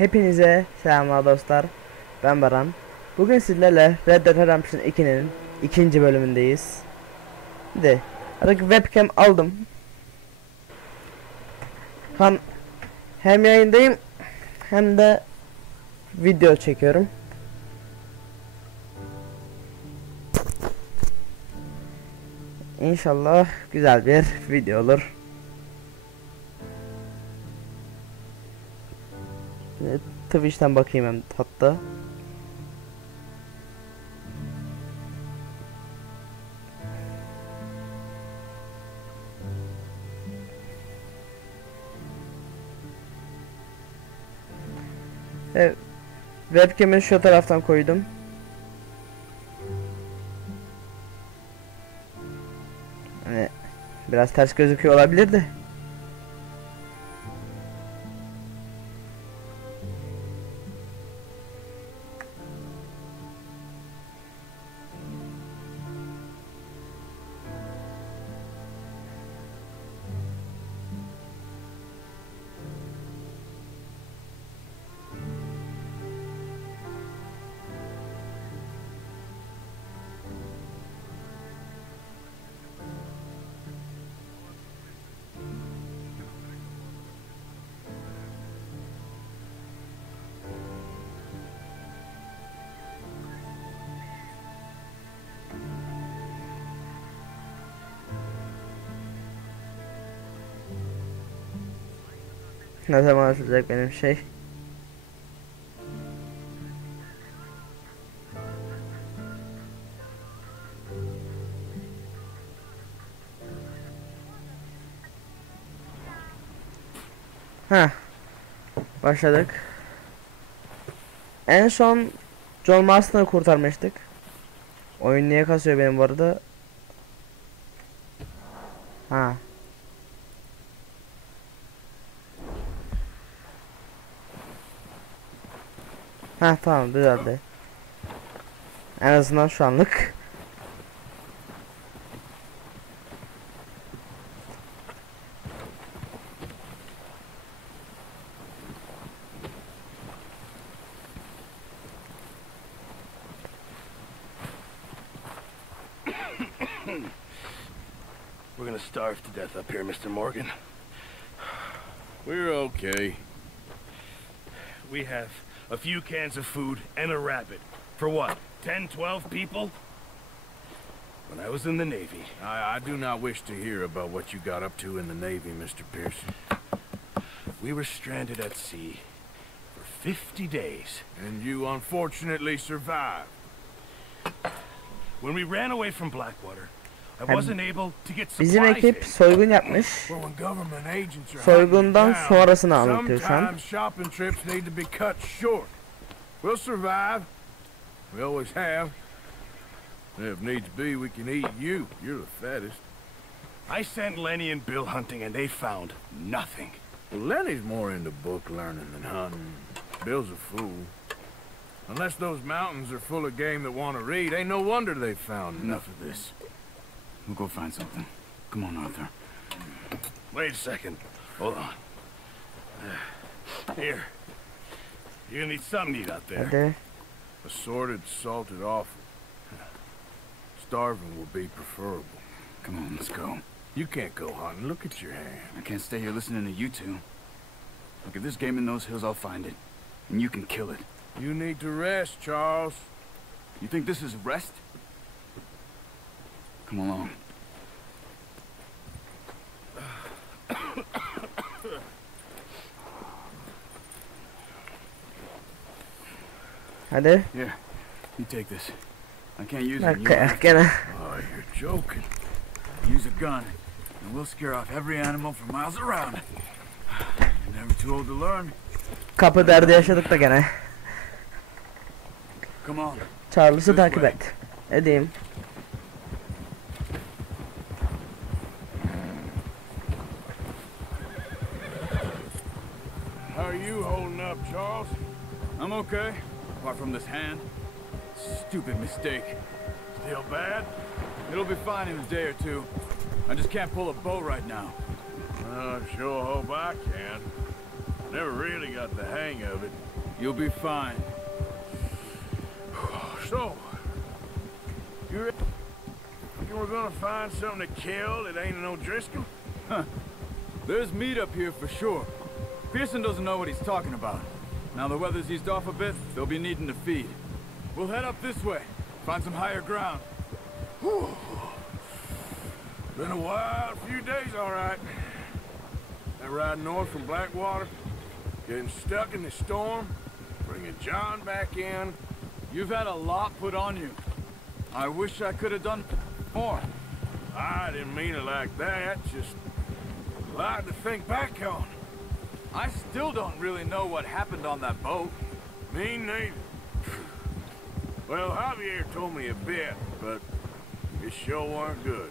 Hepinize selamlar dostlar. Ben Baran. Bugün sizlerle Red Dead Redemption 2'nin ikinci bölümündeyiz. Şimdi artık webcam aldım. Hem yayındayım hem de video çekiyorum. İnşallah güzel bir video olur. Twitch'ten bakayım hem hatta. Evet, webcam'i şu taraftan koydum. Hani biraz ters gözüküyor olabilir de. Ne zaman açılacak benim şey? Ha, başladık. En son John Marston'ı kurtarmıştık. Oyun niye kasıyor benim bu arada? Ha. Ha tamam, düzeldi. En azından şu anlık. We're gonna starve to death up here, Mr. Morgan. We're okay. We have a few cans of food and a rabbit. For what? 10, 12 people? When I was in the Navy. I do not wish to hear about what you got up to in the Navy, Mr. Pearson. We were stranded at sea for 50 days. And you unfortunately survived. When we ran away from Blackwater, I wasn't able to get supplies. Bizim ekip soygun yapmış. Soygundan sonrasını anlatıyor şu an. Shopping trips need to be cut short. We'll survive. We always have. If needs be, we can eat you. You're the fattest. I sent Lenny and Bill hunting, and they found nothing. Well, Lenny's more into book learning than hunting. Bill's a fool. Unless those mountains are full of game that want to read, ain't no wonder they found enough of this. We'll go find something. Come on, Arthur. Wait a second. Hold on. Here. You're gonna need something to eat out there. Hadi. Assorted, salted offal. Starving will be preferable. Come on, let's go. You can't go hunting. Look at your hand. I can't stay here listening to you two. Look, if there's game in those hills, I'll find it. And you can kill it. You need to rest, Charles. You think this is rest? Come along. Hadi. Here, you take this. I can't use it. Gene. Oh, you're joking. Use a gun, and we'll scare off every animal for miles around. You're never too old to learn. Kapı derdi yaşadık da gene. Come on. Charles'ı takip et. Edeyim. How are you holding up, Charles? I'm okay, apart from this hand. Stupid mistake. Still bad? It'll be fine in a day or two. I just can't pull a bow right now. I sure hope I can. Never really got the hang of it. You'll be fine. So, you reckon we're gonna find something to kill that ain't no Driscoll? Huh. There's meat up here for sure. Pearson doesn't know what he's talking about. Now the weather's eased off a bit, they'll be needing to feed. We'll head up this way, find some higher ground. Whew. Been a wild few days, all right. That ride north from Blackwater, getting stuck in the storm, bringing John back in. You've had a lot put on you. I wish I could have done more. I didn't mean it like that, just a lot to think back on. I still don't really know what happened on that boat. Me neither. Well, Javier told me a bit, but it sure weren't good.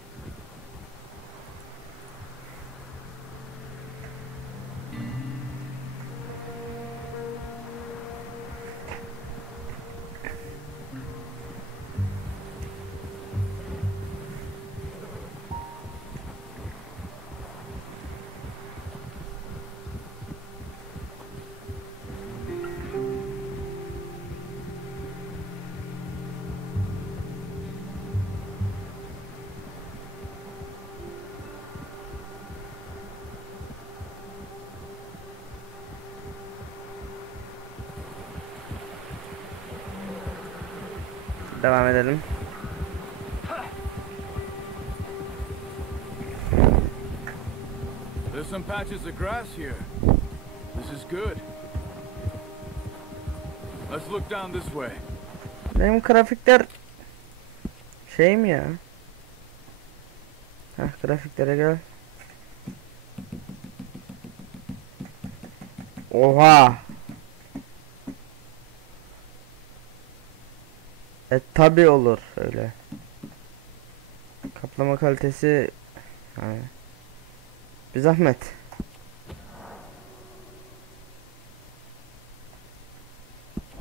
Devam edelim. There's some patches of grass here. This is good. Let's look down this way. Benim grafikler şey mi ya? Heh, grafiklere gel. Oha. Tabi olur öyle. Kaplama kalitesi yani bir zahmet.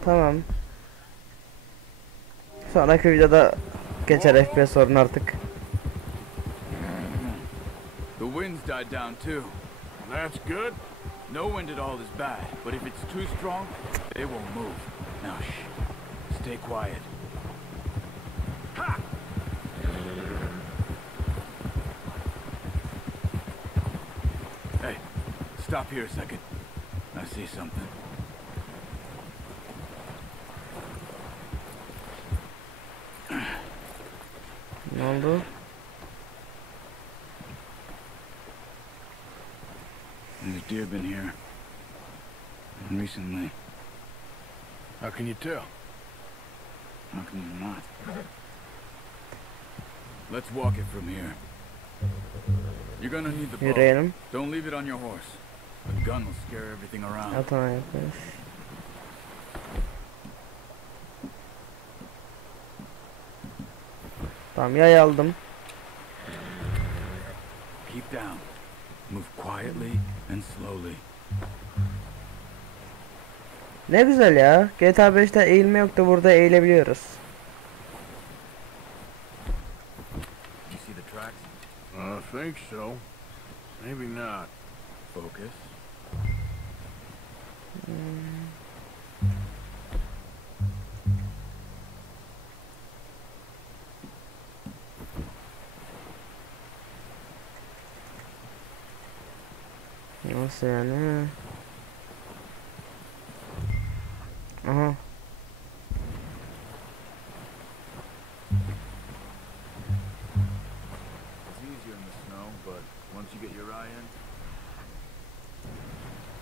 Tamam. Sonraki videoda geçer FPS sorun artık. The wind's died down too. That's good. No wind at all is bad, but if it's too strong, it won't move. Now shh. Stay quiet. Ha! Hey, stop here a second. I see something. Ne oldu? There's deer been here. Recently. How can you tell? How can you not? Let's walk it from here. You're gonna need the bow. Yürüyelim. Don't leave it on your horse. A gun will scare everything around. Hata yapmış. Tamam, yay aldım. Keep down. Move quietly and slowly. Ne güzel ya. GTA 5'te eğilme yoktu, burada eğilebiliyoruz. You see the tracks? I think so. Maybe not. Focus. Nasıl yani? Aha. It's easier in the snow, but once you get your eye in,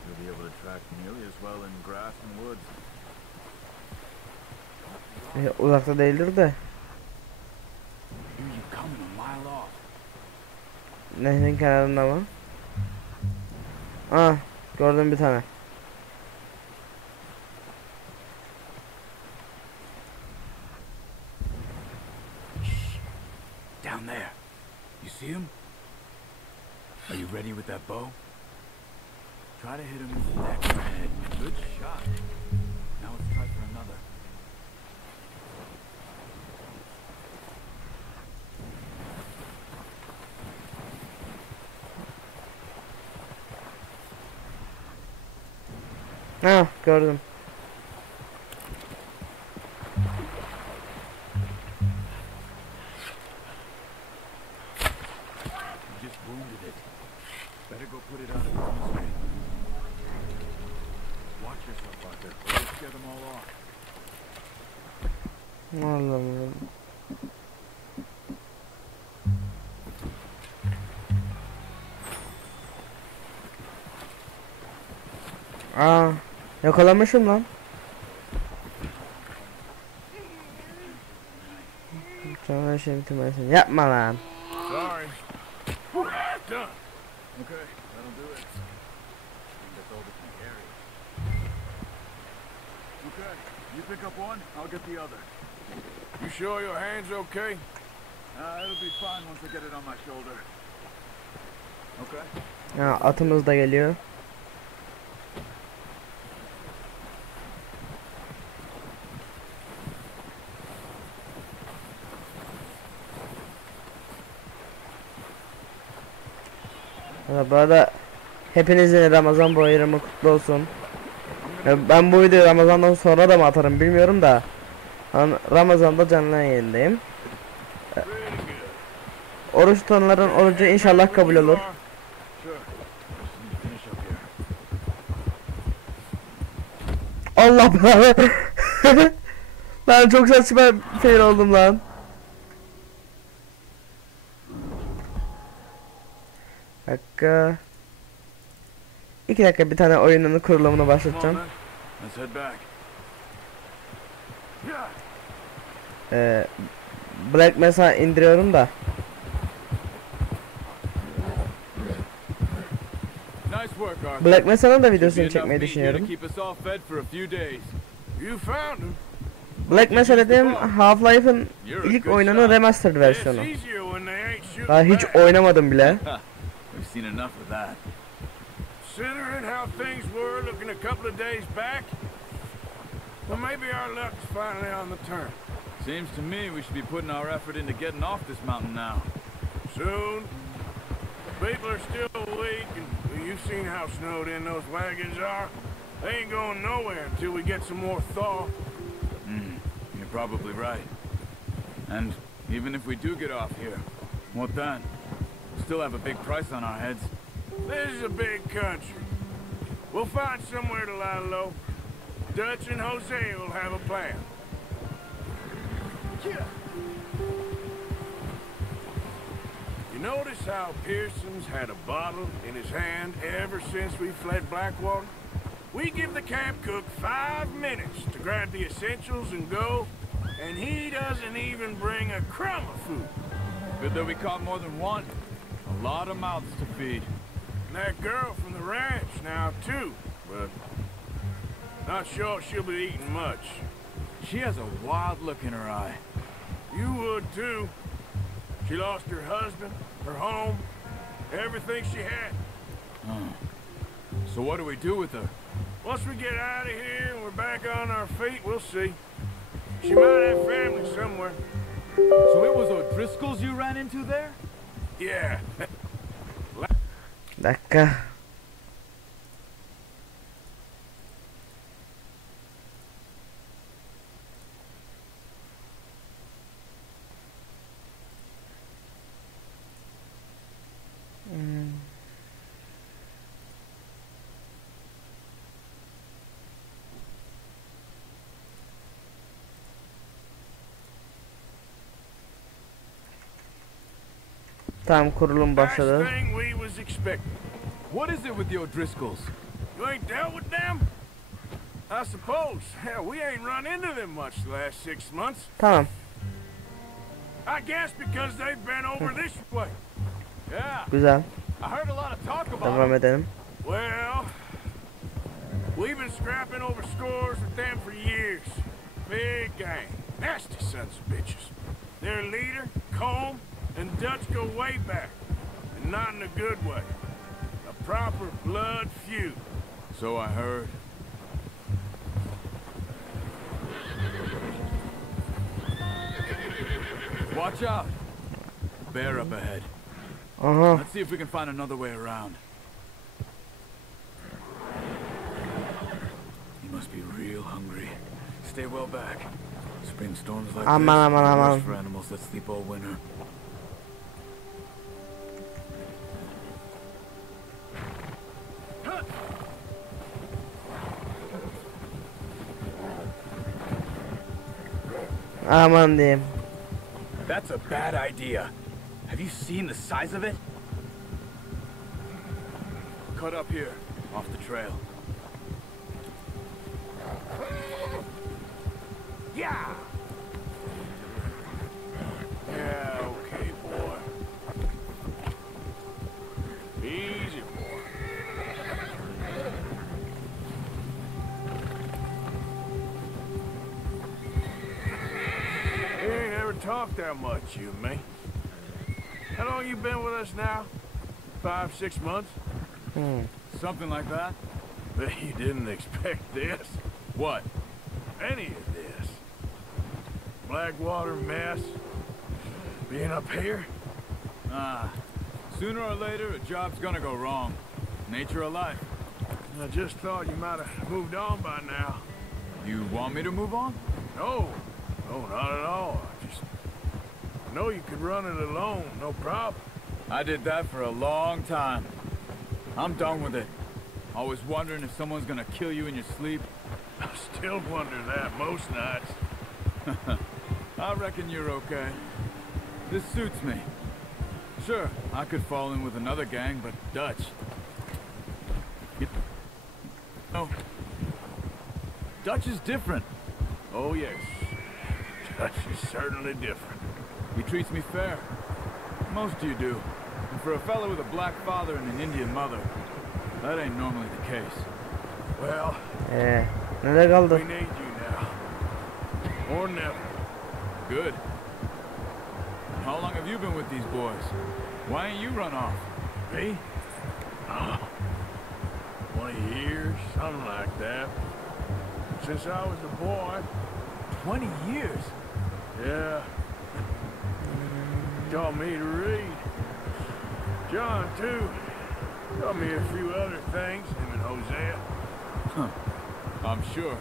you'll be able to track nearly as well in grass and woods. Uzakta değildir de. Hear you coming a mile off. Nehrin kenarında mı? Ah, gördüm bir tane. Down there. You see him? Are you ready with that bow? Try to hit him with the back of the head. Good shot. Now let's try for another. Ha, gördüm. Just wounded it. Better go put it out of its misery. Watch yourself out there. Don't scare them all off. Allah Allah. Aa, yakalamışım lan. Sonra şey bitirmesin. Yapma lan. Sorry. Done. Okay, that'll do it. That's all we can carry. Okay, you pick up one, I'll get the other. You sure your hand's okay? It'll be fine once I get it on my shoulder. Okay. Ha, atımız da geliyor. Bu arada hepinizin Ramazan bayramı kutlu olsun. Ben bu videoyu Ramazan'dan sonra da mı atarım bilmiyorum da Ramazan'da canlı yayındayım. Oruç tutanların orucu inşallah kabul olur. Allah belanı. Ben çok saçma fail oldum lan. Dakika. 2 dakika bir tane oyunun kurulumunu başlatacağım. Black Mesa indiriyorum da. Black Mesa'nın da videosunu çekmeyi düşünüyorum. Black Mesa dediğim Half-Life'ın ilk oyununun remastered versiyonu. Daha hiç oynamadım bile. Considering how things were looking a couple of days back, well, maybe our luck's finally on the turn. Seems to me we should be putting our effort into getting off this mountain now. Soon. People are still weak, and you've seen how snowed in those wagons are. They ain't going nowhere until we get some more thaw. You're probably right. And even if we do get off here, what then? We still have a big price on our heads. This is a big country. We'll find somewhere to lie low. Dutch and Jose will have a plan. You notice how Pearson's had a bottle in his hand ever since we fled Blackwater? We give the camp cook 5 minutes to grab the essentials and go, and he doesn't even bring a crumb of food. Good that we caught more than one. A lot of mouths to feed. And that girl from the ranch now, too, but not sure she'll be eating much. She has a wild look in her eye. You would, too. She lost her husband, her home, everything she had. So what do we do with her? Once we get out of here and we're back on our feet, we'll see. She might have family somewhere. So it was O'Driscoll's you ran into there? Yeah. Dakika. Tamam, kurulum başladı. Last thing we was expecting. What is it with the O'Driscolls? You ain't dealt with them? I suppose. Hell, we ain't run into them much the last 6 months. Tamam. I guess because they've been over this way. Yeah. Güzel. I heard a lot of talk about Devam it. edelim. Well, we've been scrapping over scores with them for years. Big gang. Nasty sons of bitches. Their leader, Combe, and Dutch go way back. And not in a good way. A proper blood feud. So I heard. Watch out. Bear up ahead. Let's see if we can find another way around. real hungry. Stay well back. Spring storms like Aman, this aman, are aman. worse for animals that sleep all winter. Aman diyeyim. That's a bad idea. Have you seen the size of it? Cut up here, off the trail. Yeah! Yeah, okay, boy. Easy, boy. We ain't ever talked that much, you and me. How long you been with us now? 5, 6 months? Something like that? Bet you didn't expect this. What? Any of this. Blackwater mess. Being up here? Ah, sooner or later a job's gonna go wrong. Nature of life. I just thought you might have moved on by now. You want me to move on? No. No, not at all. I know you could run it alone, no problem. I did that for a long time. I'm done with it. Always wondering if someone's gonna kill you in your sleep. I still wonder that most nights. I reckon you're okay. This suits me. Sure, I could fall in with another gang, but Dutch. No. Dutch is different. Oh, yes. Dutch is certainly different. He treats me fair. Most of you do. And for a fellow with a black father and an Indian mother, that ain't normally the case. Well, Nerede kaldı? we need you now. Or never. Good. How long have you been with these boys? Why ain't you run off? Me? Oh, 20 years, something like that. Since I was a boy. 20 years? Yeah. Taught me to read. John, too. Taught me a few other things, him and Hosea. Huh. I'm sure.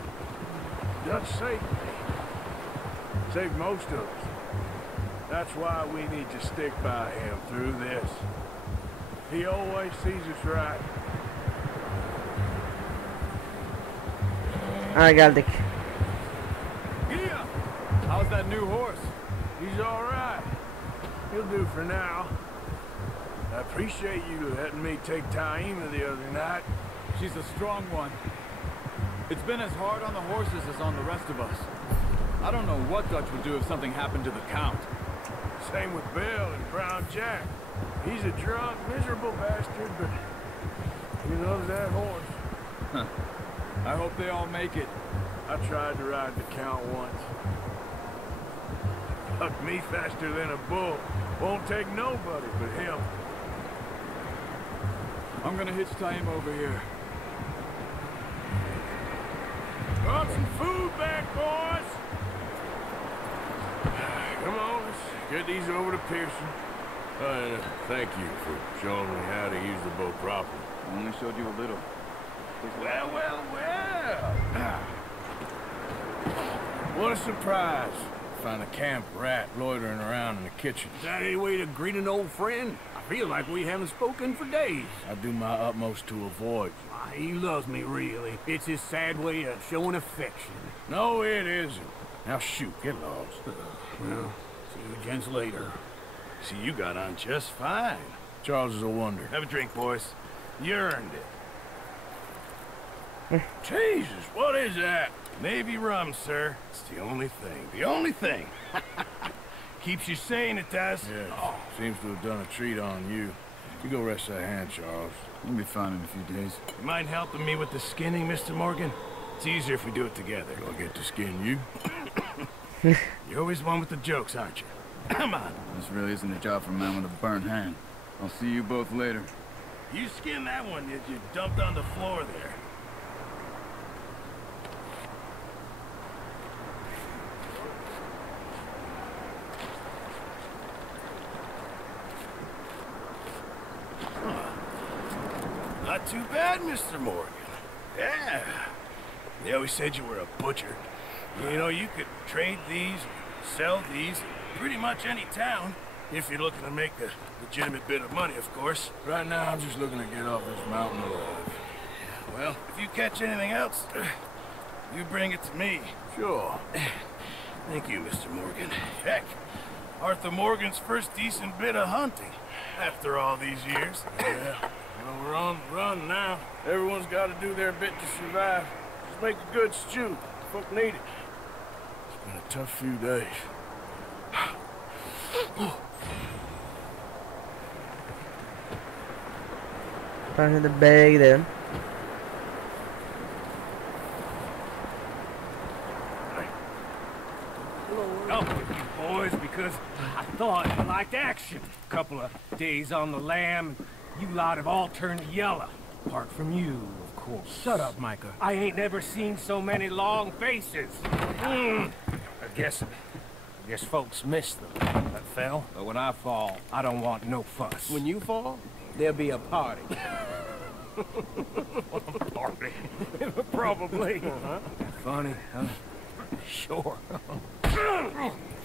Dutch saved me. Saved most of us. That's why we need to stick by him through this. He always sees us right. Geldik. Yeah. How's that new horse? He's all right. He'll do for now. I appreciate you letting me take Taima the other night. She's a strong one. It's been as hard on the horses as on the rest of us. I don't know what Dutch would do if something happened to the Count. Same with Bill and Brown Jack. He's a drunk, miserable bastard, but he loves that horse. I hope they all make it. I tried to ride the Count once. Hucked me faster than a bull. Won't take nobody but him. I'm gonna hitch Taima over here. Brought some food back, boys. Come on, let's get these over to Pearson. Thank you for showing me how to use the boat properly. I only showed you a little. Well, well, well. What a surprise. Find a camp rat loitering around in the kitchen. Is that any way to greet an old friend? I feel like we haven't spoken for days. I do my utmost to avoid. He loves me, really. It's his sad way of showing affection. No, it isn't. Now shoot, get lost. Well, see you gents later. See, you got on just fine. Charles is a wonder. Have a drink, boys. You earned it. Jesus, what is that? Navy rum, sir. It's the only thing. The only thing. Keeps you sane, it does. Yes, seems to have done a treat on you. You go rest that hand, Charles. We'll be fine in a few days. You mind helping me with the skinning, Mr. Morgan? It's easier if we do it together. Do I get to skin you? You're always one with the jokes, aren't you? Come on. This really isn't a job for a man with a burnt hand. I'll see you both later. You skinned that one that you dumped on the floor there. Not too bad, Mr. Morgan. Yeah. They always said you were a butcher. You know, you could trade these, sell these, in pretty much any town, if you're looking to make a legitimate bit of money, of course. Right now, I'm just looking to get off this mountain alive. Well, if you catch anything else, you bring it to me. Sure. Thank you, Mr. Morgan. Heck, Arthur Morgan's first decent bit of hunting, after all these years. Yeah. Well, we're on the run now. Everyone's got to do their bit to survive. Just make a good stew. The folk need it. It's been a tough few days. Ben şimdi B'ye gidelim. Up with you boys because I thought you liked action. Couple of days on the lam, you lot have all turned yellow. Apart from you, of course. Shut up, Micah. I ain't never seen so many long faces. I guess folks miss them that fell. But when I fall, I don't want no fuss. When you fall, there'll be a party. Party? Probably. Funny, huh? Sure.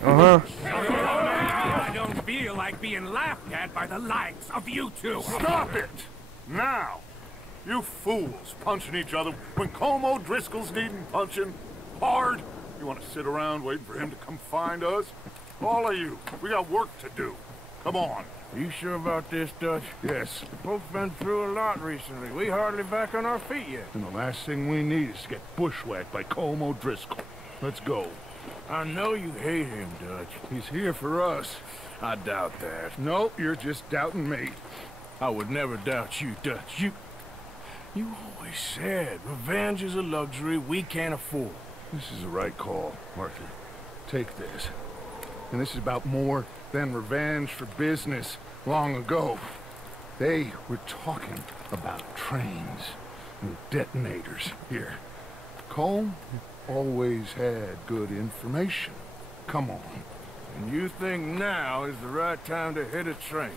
I don't feel like being laughed at by the likes of you two. Stop it! Now! You fools punching each other when Colm O'Driscoll's needing punching hard. You want to sit around waiting for him to come find us? All of you, we got work to do. Come on. You sure about this, Dutch? Yes. Folks been through a lot recently. We hardly back on our feet yet. And the last thing we need is to get bushwhacked by Colm O'Driscoll. Let's go. I know you hate him, Dutch. He's here for us. I doubt that. No, you're just doubting me. I would never doubt you, Dutch. You always said revenge is a luxury we can't afford. This is the right call, Arthur. Take this. And this is about more than revenge for business long ago. They were talking about trains and detonators here. Colm always had good information. Come on. And you think now is the right time to hit a train?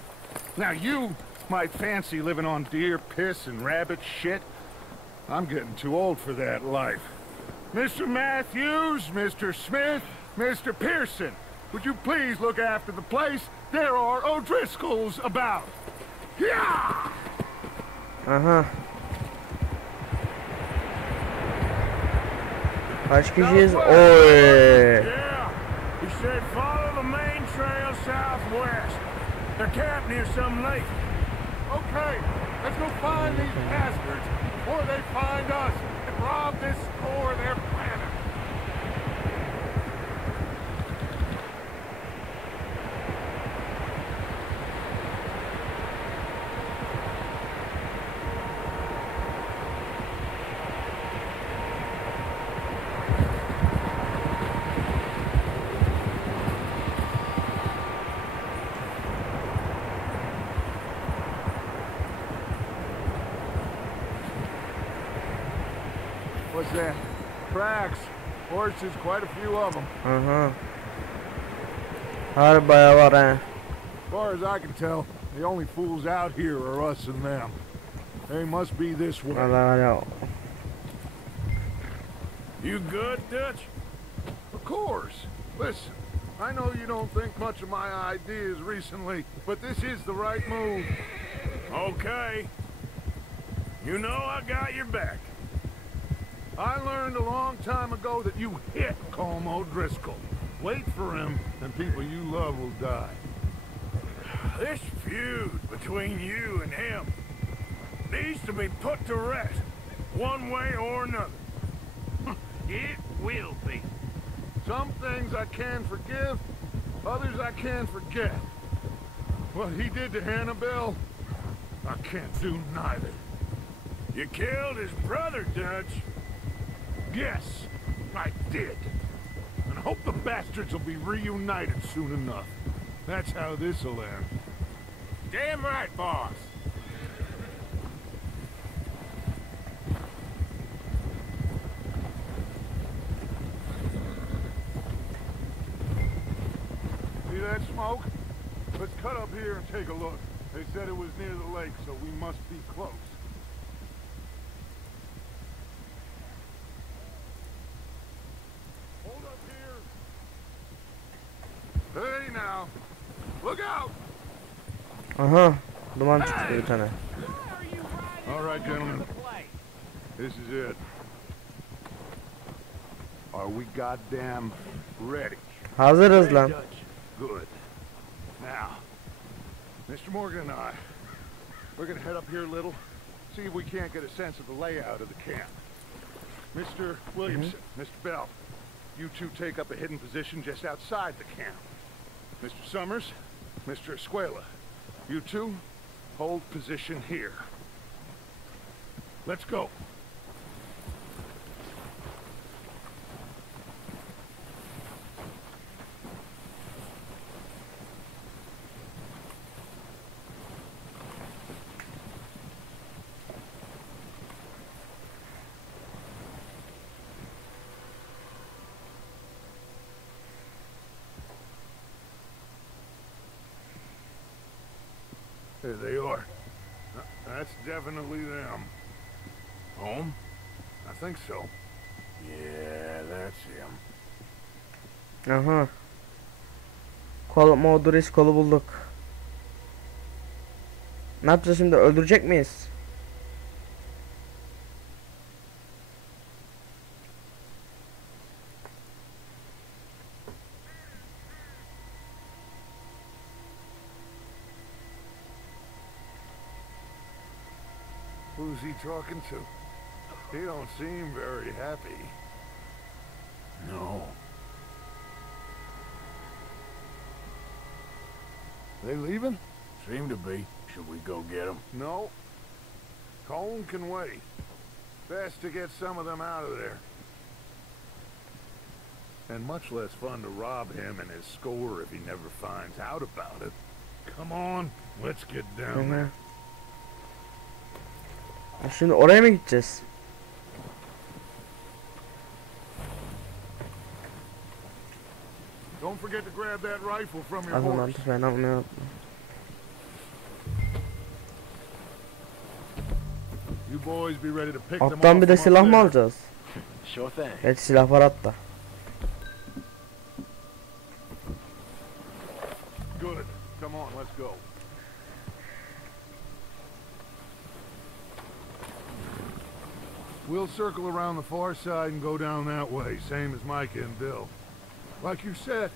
Now you might fancy living on deer piss and rabbit shit. I'm getting too old for that life. Mr. Matthews, Mr. Smith, Mr. Pearson, would you please look after the place? There are O'Driscolls about. Yeah! Kaç kişiyiz? Oy. Yeah. He said follow the main trail southwest. They're camped near some lake. Okay, let's go find these bastards before they find us and rob this core of their planet. What's that? Tracks. Horses, quite a few of them. Harbi bayağı var ha. As far as I can tell, the only fools out here are us and them. They must be this way. Vallahi var ya. You good, Dutch? Of course. Listen, I know you don't think much of my ideas recently, but this is the right move. Okay. You know I got your back. I learned a long time ago that you hit Colm O'Driscoll. Wait for him, and people you love will die. This feud between you and him needs to be put to rest, one way or another. It will be. Some things I can forgive, others I can forget. What he did to Annabelle, I can't do neither. You killed his brother, Dutch. Yes, I did. And I hope the bastards will be reunited soon enough. That's how this'll end. Damn right, boss. See that smoke? Let's cut up here and take a look. They said it was near the lake, so we must be close. Hey now. Look out. Aha, duman çıktı bir tane. All right, gentlemen. This is it. Are we goddamn ready? Hazırız lan. Good. Now, Mr. Morgan and I, we're gonna head up here a little, see if we can't get a sense of the layout of the camp. Mr. Williamson, Mr. Bell, you two take up a hidden position just outside the camp. Mr. Summers, Mr. Escuela, you two hold position here. Let's go. There they are. That's definitely them. Home? I think so. Yeah, that's him. Aha. Modris kolu bulduk. Ne yapacağız şimdi? Öldürecek miyiz? Who's he talking to? He don't seem very happy. No. They leaving? Seem to be. Should we go get him? No. Colin can wait. Best to get some of them out of there. And much less fun to rob him and his score if he never finds out about it. Come on, let's get down there. Şimdi oraya mı gideceğiz? Don't forget to grab that rifle from your Aslında horse. ben anlamıyorum. You boys be ready to pick them Alttan off bir de from up silah mı there. alacağız? Sure thing. Evet, silah var hatta. Good. Come on, let's go. We'll circle around the far side and go down that way, same as Micah and Bill. Like you said,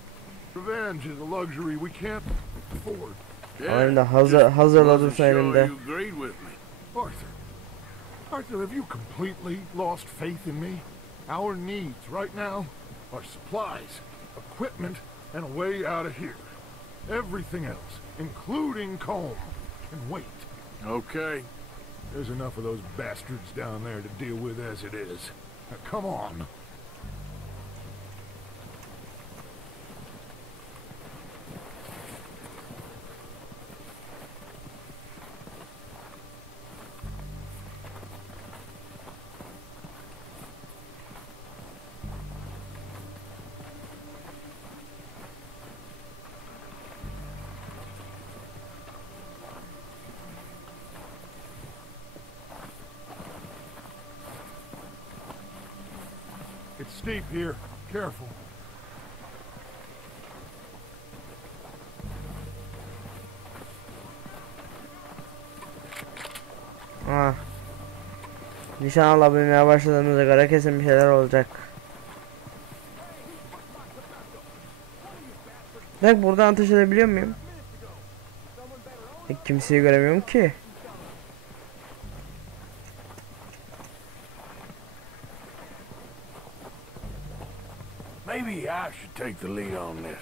revenge is a luxury we can't afford. Aynen de hazırladım Wasn't sure elimde. you agreed with me. Arthur, have you completely lost faith in me? Our needs right now are supplies, equipment, and a way out of here. Everything else, including Colm, can wait. Okay. There's enough of those bastards down there to deal with as it is. Now, come on. It's steep here. Careful. Ah. Nişan alabilmeye başladığımıza göre kesin bir şeyler olacak. Bak, buradan ateş edebiliyor muyum? Kimseyi göremiyorum ki. Maybe I should take the lead on this.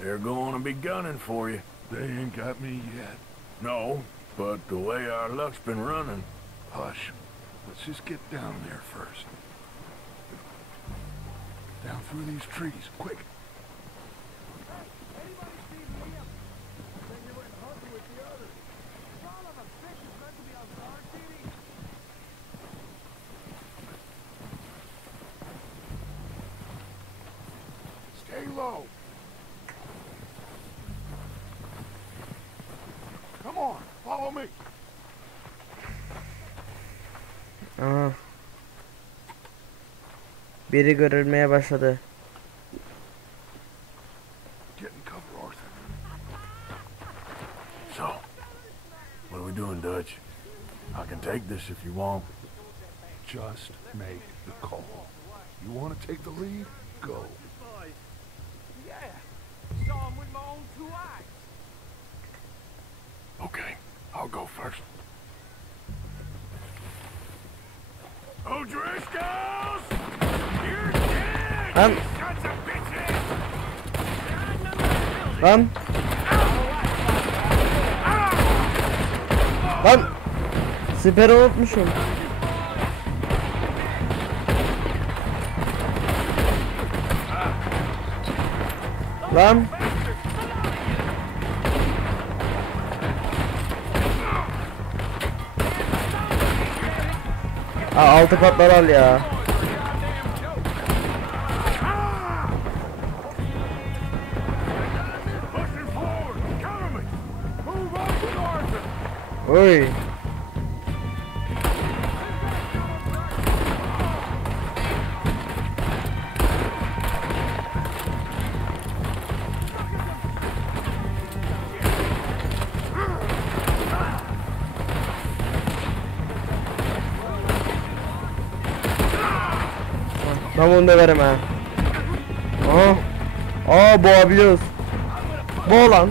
They're going to be gunning for you. They ain't got me yet. No, but the way our luck's been running. Hush. Let's just get down there first. Down through these trees, quick. Stay low. Come on, follow me. Aha. Biri görülmeye başladı. Getting Dutch. I can take this if you want. Just make the call. You want to take the lead? Go. Yeah, saw him with my own 2 eyes. Okay, I'll go first. O'Driscolls! You're dead, Lan. you sons of bitches! Lan. Lan. Siperi unutmuşum. Lan. Altı patlar al ya. Pushing forward! Cover me! Move up with Arthur! Oy. Ben bunu da verem ha. Boğabiliyoruz. Boğ lan.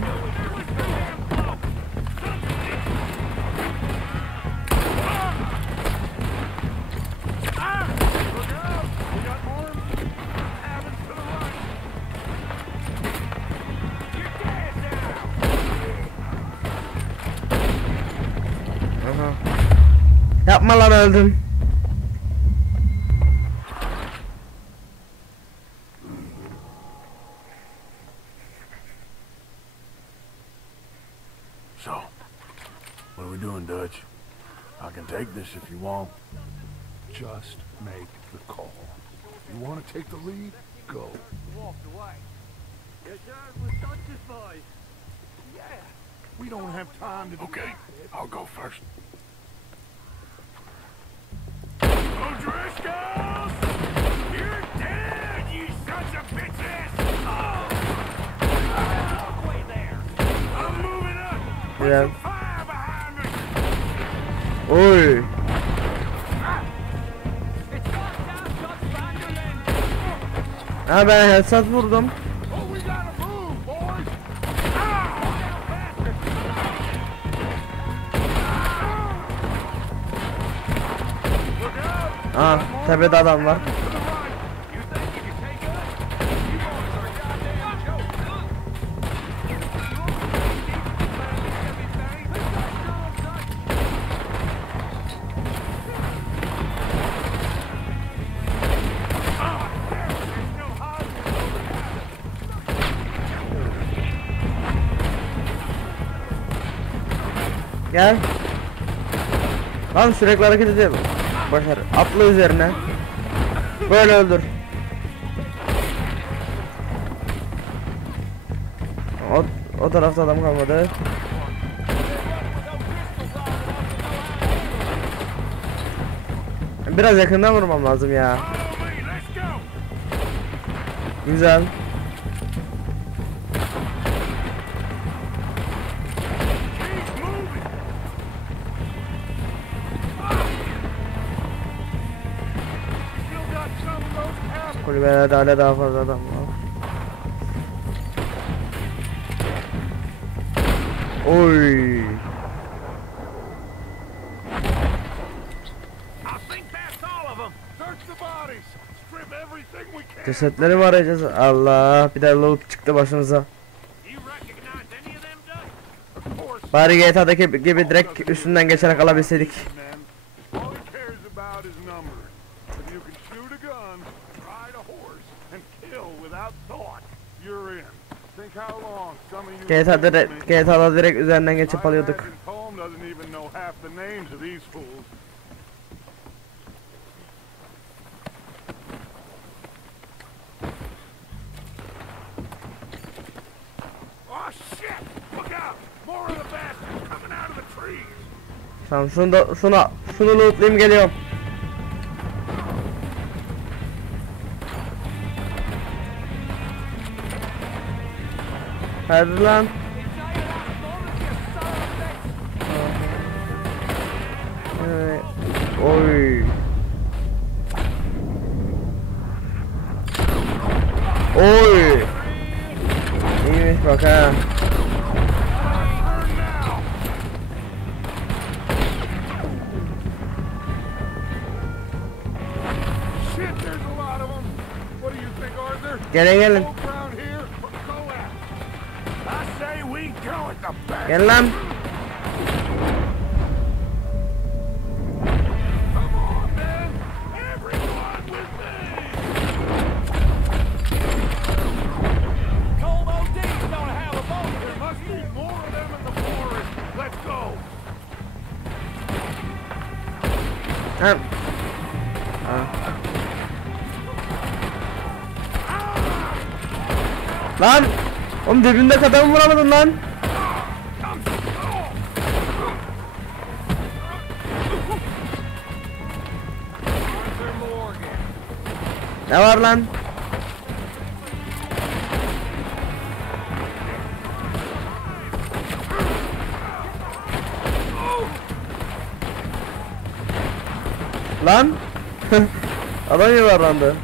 Aha. Yapma lan, öldüm. So, what are we doing, Dutch? I can take this if you want. Just make the call. You want to take the lead? Go. Walked away. Yes, sir, with Dutch's boys. Yeah. We don't have time to... Okay, I'll go first. O'Driscolls! You're dead, you sons of bitches! Oh! Way there. I'm moving up! Put Yeah. some fire behind me! Oy. Ha, ben headshot vurdum. Oh, we gotta move, boys! Tepede adam var. Gel. Lan sürekli hareket ediyor. Başar. Atla üzerine. Böyle öldür. O tarafta adam kalmadı. Biraz yakından vurmam lazım ya. Güzel. Kulübelerde hala daha fazla adam var. Oy. Cesetleri mi arayacağız? Allah, bir de loot çıktı başımıza. Bari GTA'daki gibi direkt üstünden geçerek alabilseydik. GTA'da direkt üzerinden geçip alıyorduk. Tamam, şunu lootlayayım, geliyorum. Hadi lan. Oy. İyiymiş bak ha. Gelin gelin. Gel lan. Ha. Lan! Oğlum dibinde adamı vuramadın lan. Ne var lan? Lan! Adam yuvarlandı.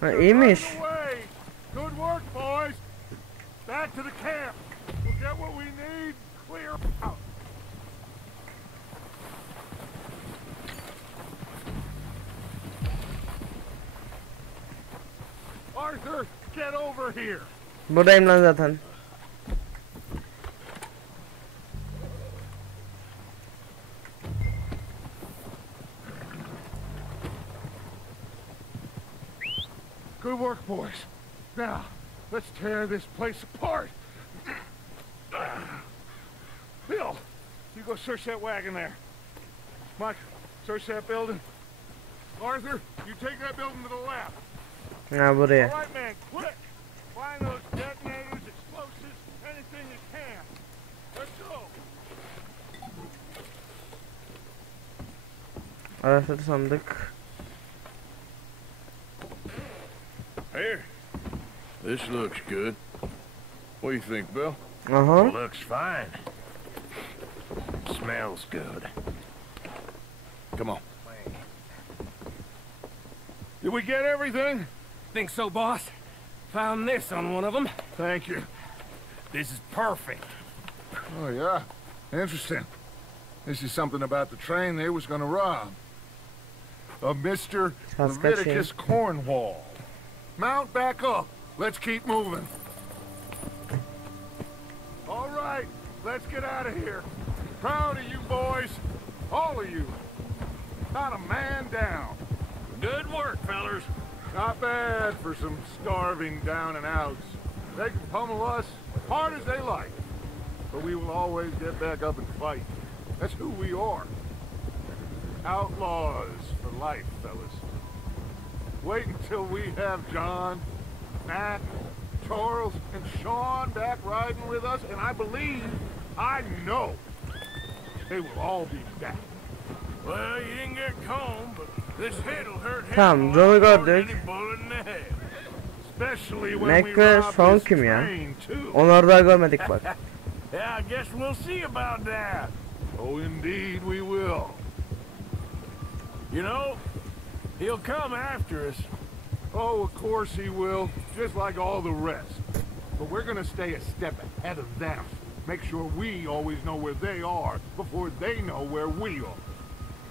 Ha, iyiymiş. Good work, boys. Back to the camp. We'll get what we need. Clear out. Arthur, get over here. Buradayım lan zaten. Good work, boys. Now, let's tear this place apart. Bill, you go search that wagon there. Mike, search that building. Arthur, you take that building to the left. Ha buraya. All right, man, quick. Find those detonators, explosives, anything you can. Let's go. Arası sandık. Here. This looks good. What do you think, Bill? Aha. Looks fine. Smells good. Come on. Did we get everything? Think so, boss? Found this on one of them. Thank you. This is perfect. Oh, yeah. Interesting. This is something about the train they was gonna rob. Of Mr. Leviticus Cornwall. Mount back up. Let's keep moving. All right, let's get out of here. Proud of you boys. All of you. Not a man down. Good work, fellers. Not bad for some starving down and outs. They can pummel us as hard as they like. But we will always get back up and fight. That's who we are. Outlaws for life, fellas. Wait until we have John, Matt, Charles, and Sean back riding with us, and I believe, I know, they will all be back. Well, you didn't get Combe, but this hit'll hurt him. Tamam, John'u gördük. Especially when Mac we ve rob Sean this kim ya? train, too. Onları daha görmedik bak. Yeah, I guess we'll see about that. Oh, indeed we will. You know, he'll come after us. Oh, of course he will, just like all the rest. But we're gonna stay a step ahead of them. Make sure we always know where they are before they know where we are.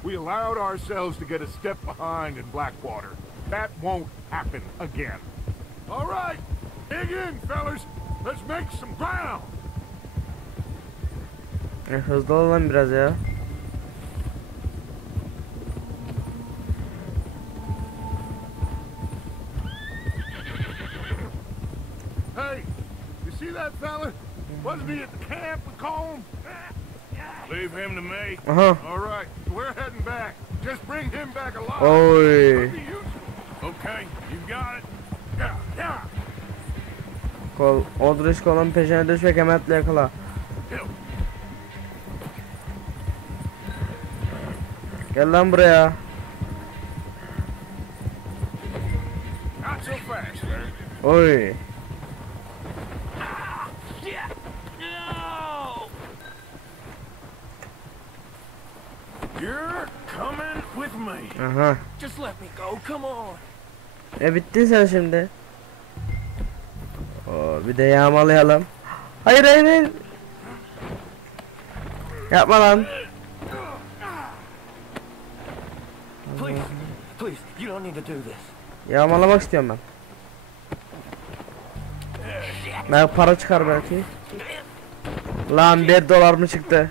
We allowed ourselves to get a step behind in Blackwater. That won't happen again. All right, dig in, fellas. Let's make some ground. Hızlı olalım biraz ya. Hey, you see that fella? Wasn't he at the camp with Combe? Leave him to me. Aha. All right, we're heading back. Just bring him back alive. Oy. Okay, you got it. Yeah, yeah. Odriş kolun peşine düş ve kementle yakala. Gel lan buraya. Not so fast, sir. Oy. No! You're coming with me. Aha. Just let me go, come on. Bittin sen şimdi. Oo, bir de yağmalayalım. Hayır hayır hayır. Yapma lan. Please, you don't need to do this. Yağmalamak istiyorum ben. Ben para çıkar belki. Lan $1 mı çıktı?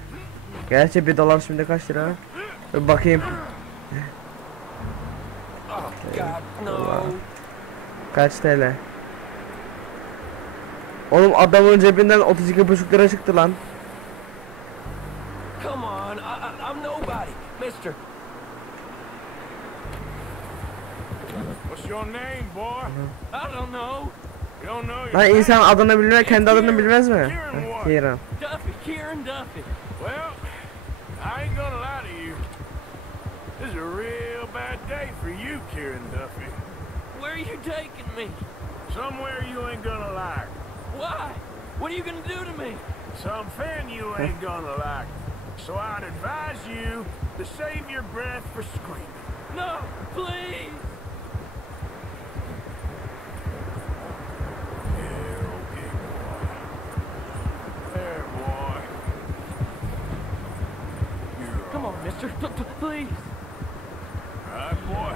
Gerçi $1 şimdi kaç lira? Bir bakayım. God, no. Kaç TL? Oğlum adamın cebinden 32,5 lira çıktı lan. Come on, I'm nobody, mister. What's your name, boy? I don't know. You don't know your Lan name? insan adını bilmez, kendi adını bilmez mi? Kieran what? Kieran. Kieran Duffy. Well, I ain't gonna lie to you. This is a real bad day for you, Kieran Duffy. Where are you taking me? Somewhere you ain't gonna like. Why? What are you gonna do to me? Something you ain't gonna like. So I'd advise you to save your breath for screaming. No, please. Yeah, okay, boy. There, boy. You're Come on, mister. Please. all right, boy.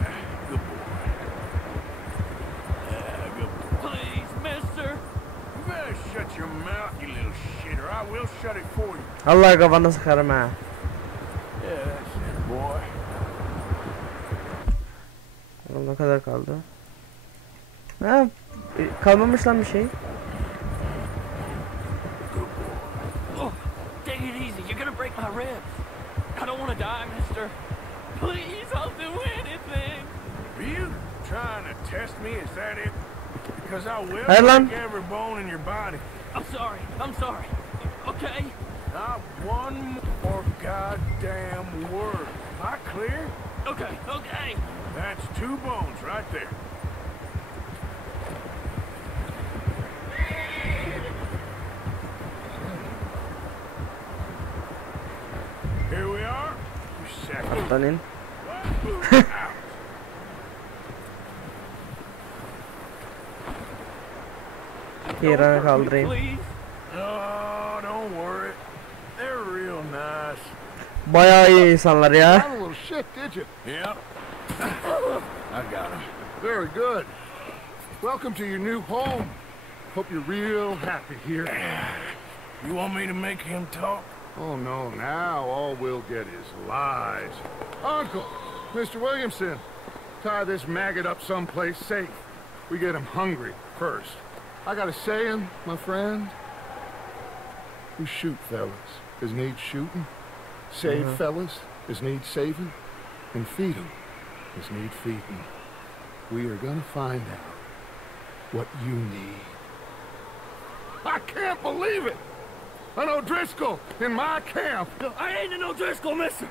Yeah, good boy. Yeah, good boy. Please, mister. You better shut your mouth, you little shitter. I will shut it for you. Allah kafana sıkarım ha. Yeah, that's it, boy. Oğlum ne kadar kaldı? Ha, kalmamış lan bir şey. Oh, take it easy. You're gonna break my ribs. I don't want to die, mister. Please, I'll do anything. Are you trying to test me? Is that it? Because I will Hey, Lon. break every bone in your body. I'm sorry. Okay? Not one more goddamn word. Am I clear? Okay. That's 2 bones right there. Here we are. You second. Buradan in. Out. Kieran'ı kaldırayım. Please. Oh, don't worry. They're real nice. Bayağı iyi insanlar ya. Not a little shit, did you? Yep. I got him. Very good. Welcome to your new home. Hope you're real happy here. You want me to make him talk? Oh, no, now all we'll get is lies. Uncle, Mr. Williamson, tie this maggot up someplace safe. We get him hungry first. I got a saying, my friend. We shoot fellas as need shooting, save fellas as need saving, and feed 'em as need feeding. We are gonna find out what you need. I can't believe it! An O'Driscoll in my camp! I ain't an O'Driscoll, mister.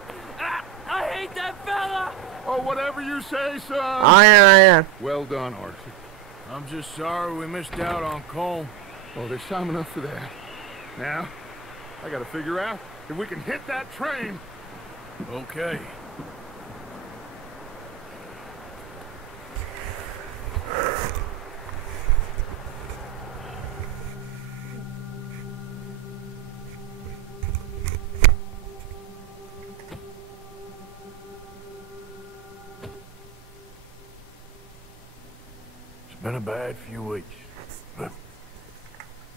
I hate that fella. Oh, whatever you say, son! Aynen. Well done, Arthur. I'm just sorry we missed out on Colm. Well, there's time enough for that. Now, I gotta figure out if we can hit that train. Okay. It's been a bad few weeks, but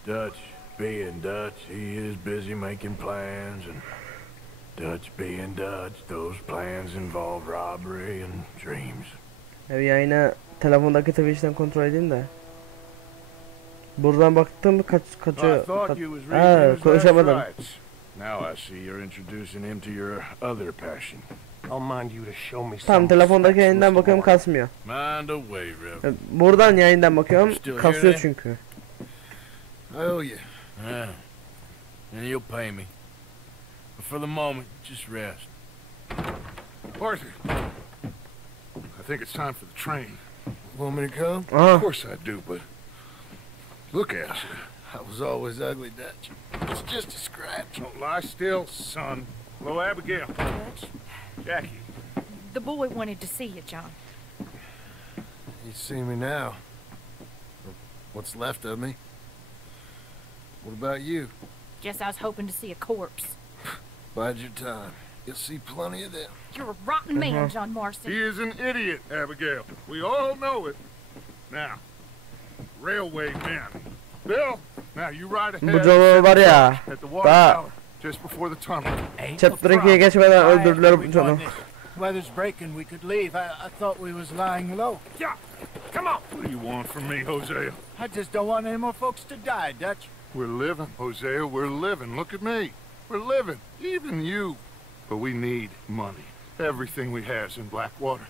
Dutch being Dutch, he is busy making plans, and Dutch being Dutch, those plans involve robbery and dreams. Yayını telefondaki Twitch'ten kontrol edeyim de. Buradan baktım I kaçıyor. thought you was reading news, that's Konuşamadım. right. Now I see you're introducing him to your other passion. I'll mind you to show me Tam some telefondaki respect, yayından Mr. bakıyorum Morgan. kasmıyor. Mind away, Rev. Buradan yayından bakıyorum Still kasıyor here, çünkü. I owe you. Yeah. And you'll pay me. But for the moment, just rest. Arthur, I think it's time for the train. Want me to come? Of course I do, but look at you. I was always ugly, Dutch. It's just a scratch. Don't lie still, son. Hello, Abigail. Jackie. The boy wanted to see you, John. You see me now. What's left of me. What about you? Guess I was hoping to see a corpse. Bide your time. You'll see plenty of them. You're a rotten man, John Marston. He is an idiot, Abigail. We all know it. Now, railway men. Bill, now you ride ahead. Bu John'u var ya. At the water tower, just before the tunnel. Chapter 2'ye geçmeden öldürdüler bu John'u. Weather's breaking, we could leave. I thought we was lying low. Yeah, come on. What do you want from me, Hosea? I just don't want any more folks to die, Dutch. We're living, Hosea, we're living. Look at me. We're living. Even you. But we need money. Everything we have's in Blackwater.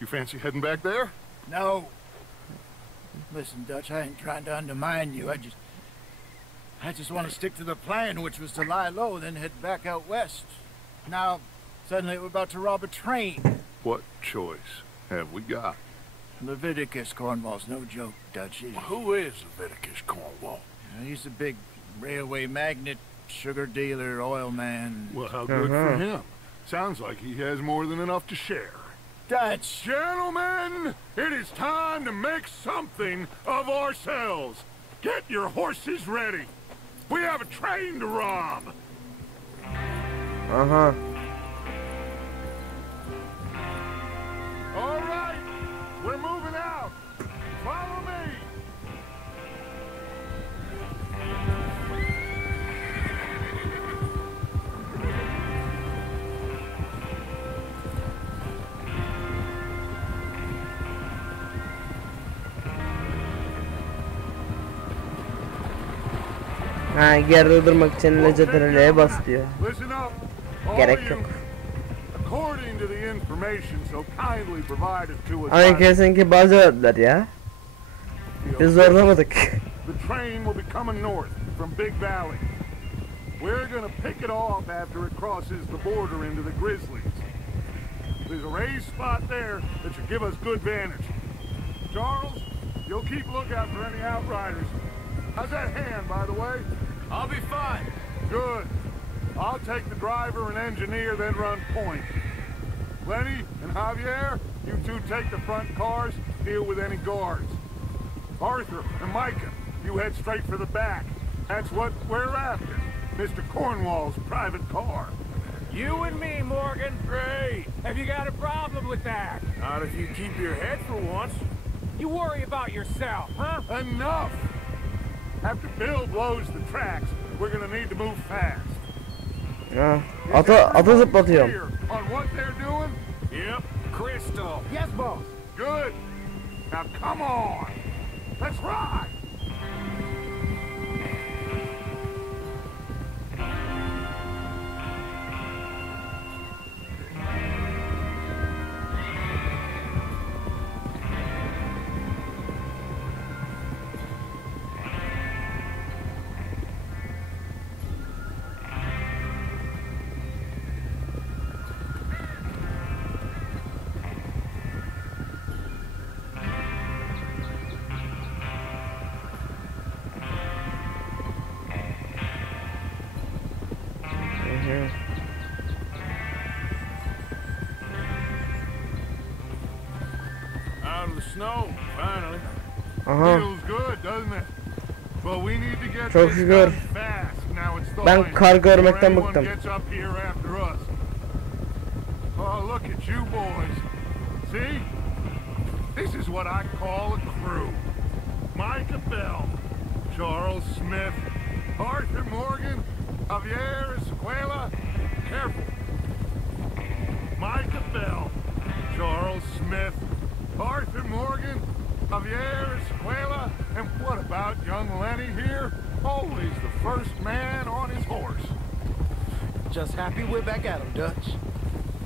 You fancy heading back there? No. Listen, Dutch, I ain't trying to undermine you. I just want to stick to the plan, which was to lie low, then head back out west. Now, suddenly we're about to rob a train. What choice have we got? Leviticus Cornwall's no joke, Dutch. Who is Leviticus Cornwall? He's a big railway magnate, sugar dealer, oil man. Well, how good for him. Sounds like he has more than enough to share. Dutch! Gentlemen, it is time to make something of ourselves. Get your horses ready. We have a train to rob. All right, we're moving out. Follow me. Ha, geride durmak için leceteliliğe bas diyor. Listen up. All Gerek of yok. you. According to the information so kindly provided to us Aynı by kesinki bazı ödüler ya. Biz zorlamadık. the train will be coming north from Big Valley. We're gonna pick it off after it crosses the border into the Grizzlies. There's a raised spot there that should give us good vantage. Charles, you'll keep lookout for any outriders. How's that hand, by the way? I'll be fine. Good. I'll take the driver and engineer, then run point. Lenny and Javier, you two take the front cars, deal with any guards. Arthur and Micah, you head straight for the back. That's what we're after. Mr. Cornwall's private car. You and me, Morgan. Great. Have you got a problem with that? Not if you keep your head for once. You worry about yourself, huh? Enough! After Bill blows the tracks, we're gonna need to move fast. Ha, atı zıplatıyorum. Clear on what they're doing? Yep. Crystal. Yes, boss. Good. Now come on. Let's ride. Out of the snow, finally. Feels good, doesn't it? But we need to get Çok this şükür. done fast. Now it's Ben thawing kar before görmekten anyone bıktım. gets up here after us. Oh, look at you boys. See? This is what I call a crew. Micah Bell, Charles Smith, Arthur Morgan, Javier Escuela. Careful. Micah Bell, Charles Smith, Arthur Morgan, Javier Escuela, and what about young Lenny here? Always the first man on his horse. Just happy we're back at 'em, Dutch.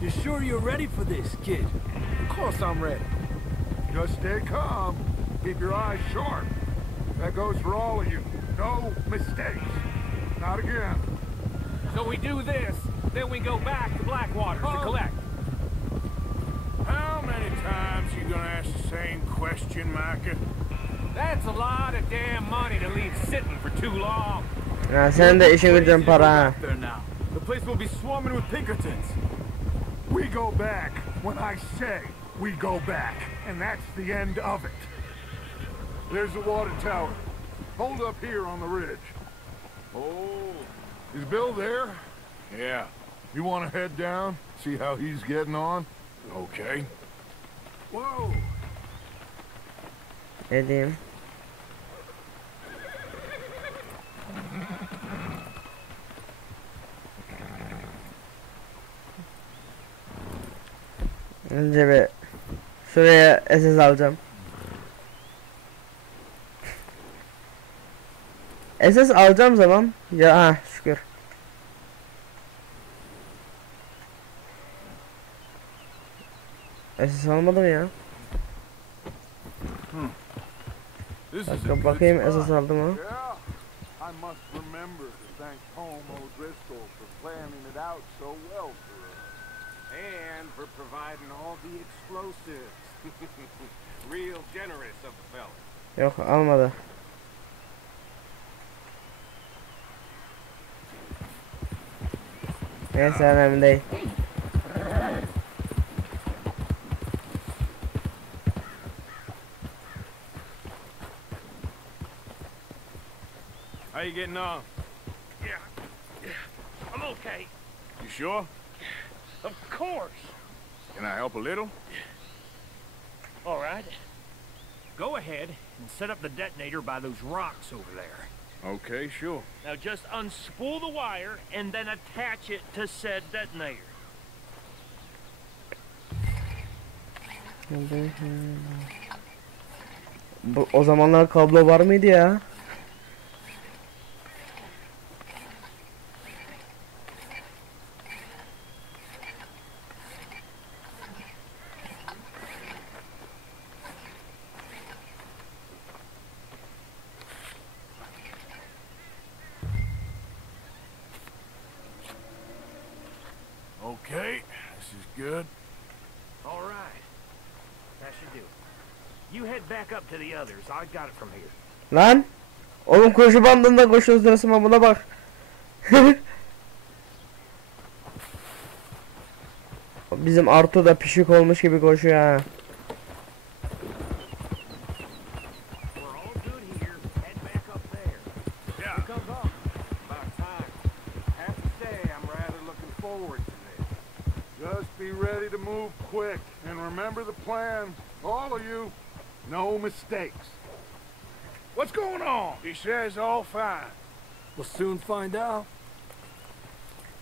You sure you're ready for this, kid? Of course I'm ready. Just stay calm. Keep your eyes sharp. That goes for all of you. No mistakes. Not again. So we do this, then we go back to Blackwater to collect. How many times you gonna ask the same question, Micah? That's a lot of damn money to leave sitting for too long. Ya sen de işe gücün para ha. There now. The place will be swarming with Pinkertons. We go back when I say we go back. And that's the end of it. There's the water tower. Hold up here on the ridge. Oh, is Bill there? Yeah. You want to head down, see how he's getting on? Okay. Whoa! Edeyim. Önce bir şuraya SS alacağım. SS alacağım zaman ya ha şükür. SS almadım ya. Bakayım SS aldım mı? Yeah, I must remember to thank Home O'Driscoll for planning it out so well for us. And for providing all the explosives. Real generous of the fella. Yok almadı. Neyse önemli değil. How you getting on? Yeah, I'm okay. You sure? Of course. Can I help a little? All right. Go ahead and set up the detonator by those rocks over there. Okay, sure. Now just unspool the wire and then attach it to said detonator. O zamanlar kablo var mıydı ya? Okay, this is good. All right. That should do it. You head back up to the others. I got it from here. Lan! Oğlum koşu bandında koşu sırası mı buna bak. Bizim Artu da pişik olmuş gibi koşuyor ha. We're all good here. Head back up there. Yeah. Here comes up. About time. Have to say, I'm rather looking forward to this. Just be ready to move quick, and remember the plan, all of you. No mistakes. What's going on? He says all fine. We'll soon find out.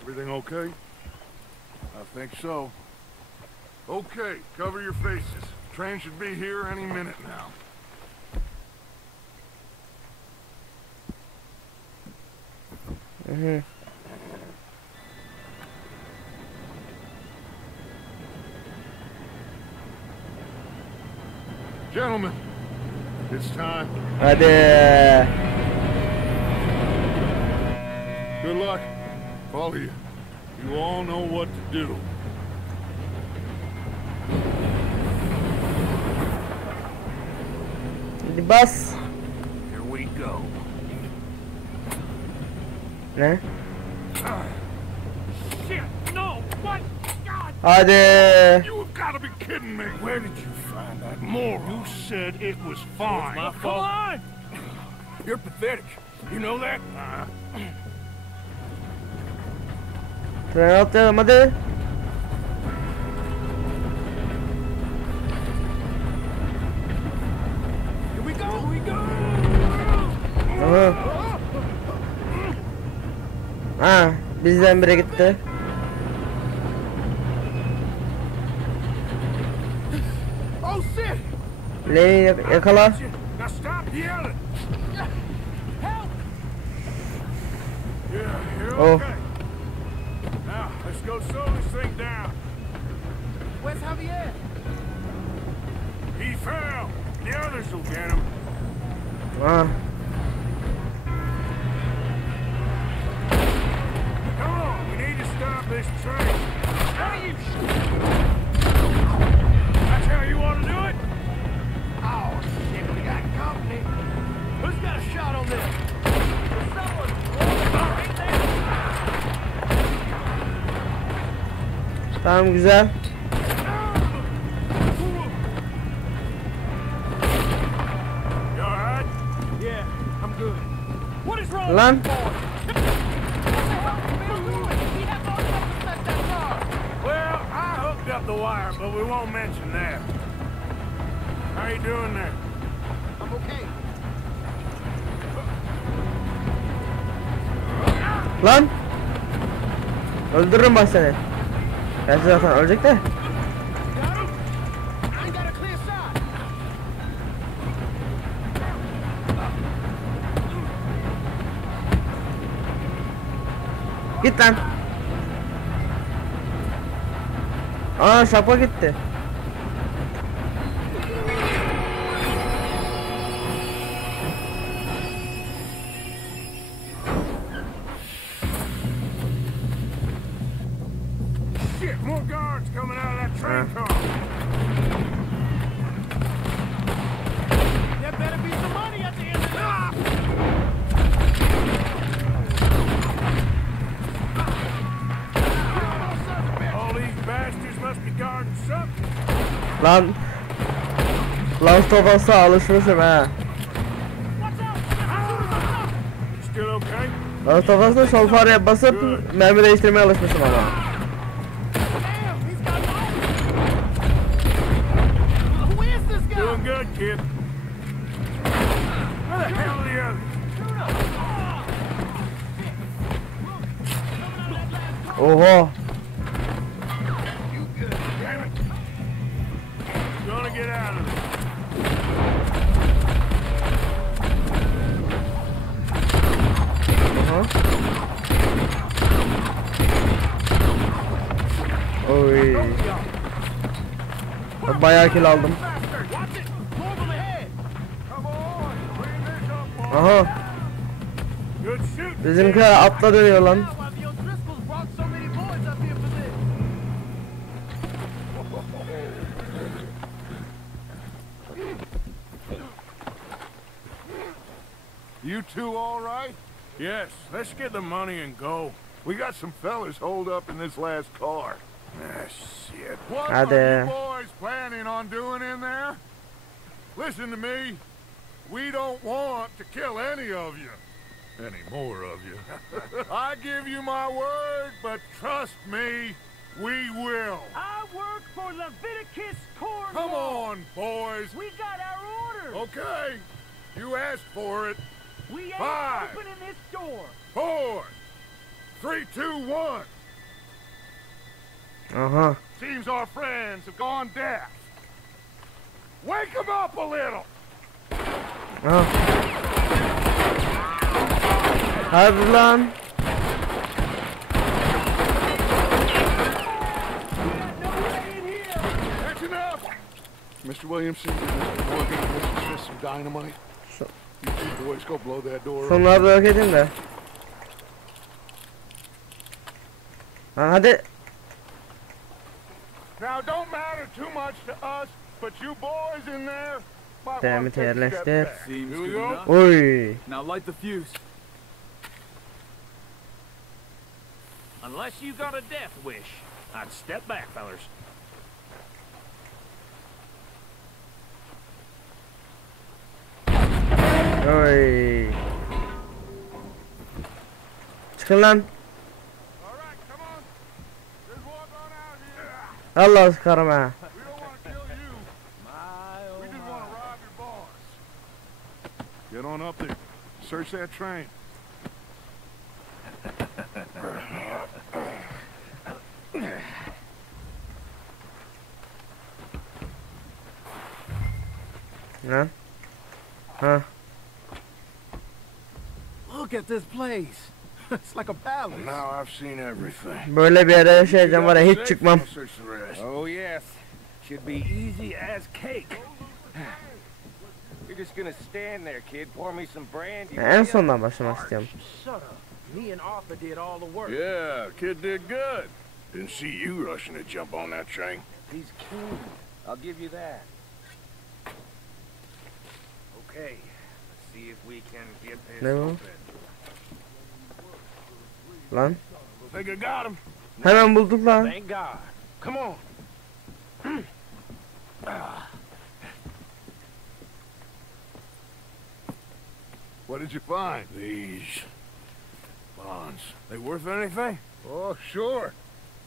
Everything okay? I think so. Okay, cover your faces. Train should be here any minute now. Gentlemen, it's time. Hadi. Good luck, all of you. You all know what to do. Hadi bas. Here we go. Ne? Shit! No! What? God! Hadi. You have got to be kidding me. Where did you find that moron? You said it was fine. My fault. Come on! You're pathetic. You know that? Tren atlayalım hadi. Here we go! Here we go! Aha. Ha, bizden biri gitti. Oh shit! Leyi yakala. Now stop yelling! Help! Yeah, you're Oh. okay. Let's go slow this thing down. Where's Javier? He fell. The others will get him. Ah. Come on, we need to stop this train. How you That's how you want to do it? Oh, shit, we got company. Who's got a shot on this? Someone right there. Tamam, güzel. You alright? Yeah, I'm good. What is wrong Lan. with you boys? Well, I hooked up the wire, but we won't mention that. How you doing there? I'm okay. Lan. Öldürürüm bak seni. Gerçi zaten ölecek de. Got him? I got a clear shot. Git lan. Aa, şapka gitti. Shit, more guards coming out of that train car. There better be some money at the end of this. All these bastards must be guarding something. Lan. Last of Us'a alışmışım ha. You still okay? Last of Us'ta sol fareye basıp mermi değiştirmeye alışmışım ama. Damn, he's got money. Who is this guy? Doing good, kid. Where the hell are the others? Oho. Damn it. Gonna get out of this. Aha. Oy. Bayağı kill aldım. Watch it. Move him ahead. Come on, bring this up, boy. Aha. Good shooting. Bizimkiler atla dönüyor lan. Now, why the O'Driscolls brought so many boys up here for this? You two all right? Yes, let's get the money and go. We got some fellas holed up in this last car. Ah, shit. What Hadi. are you boys planning on doing in there? Listen to me. We don't want to kill any of you. Any more of you. I give you my word, but trust me, we will. I work for Leviticus Corps. Come on, boys. We got our orders. Okay, you asked for it. We ain't 5, opening this door. 4, 3, 2, 1. Aha. Seems our friends have gone deaf. Wake them up a little. Ah. Hadi lan. That's enough. Mr. Williamson, Mr. Morgan, Mr. Smith, some dynamite. So- You two boys go blow that door up. Sonları da yok edin de. Lan hadi. Now, don't matter too much to us, but you boys in there might Damn want it, to take a step yerleştir. back. Seems Here we good go. enough. Oy. Now light the fuse. Unless you got a death wish, I'd step back, fellers. Oy. Çıkın lan. All right, come on. There's one going out here. Allah sıkarım ha. We don't want to kill you. We just want to rob your boss. Get on up there. Search that train. Lan. Ha. Look at this place. It's like a palace. Now I've seen everything. Böyle bir yere yaşayacağım var ya, hiç çıkmam. I'll search the rest. Oh, yes. Should be easy as cake. You're just gonna stand there, kid. Pour me some brandy. En sondan başlamak istiyorum. Shut up. Me and Arthur did all the work. Yeah, kid did good. Didn't see you rushing to jump on that train. He's keen. I'll give you that. Okay. Let's see if we can get this Ne bu? open. Lan. Think I got him. Hemen bulduk lan. Thank God. Come on. What did you find? These bonds. They worth anything? Oh, sure.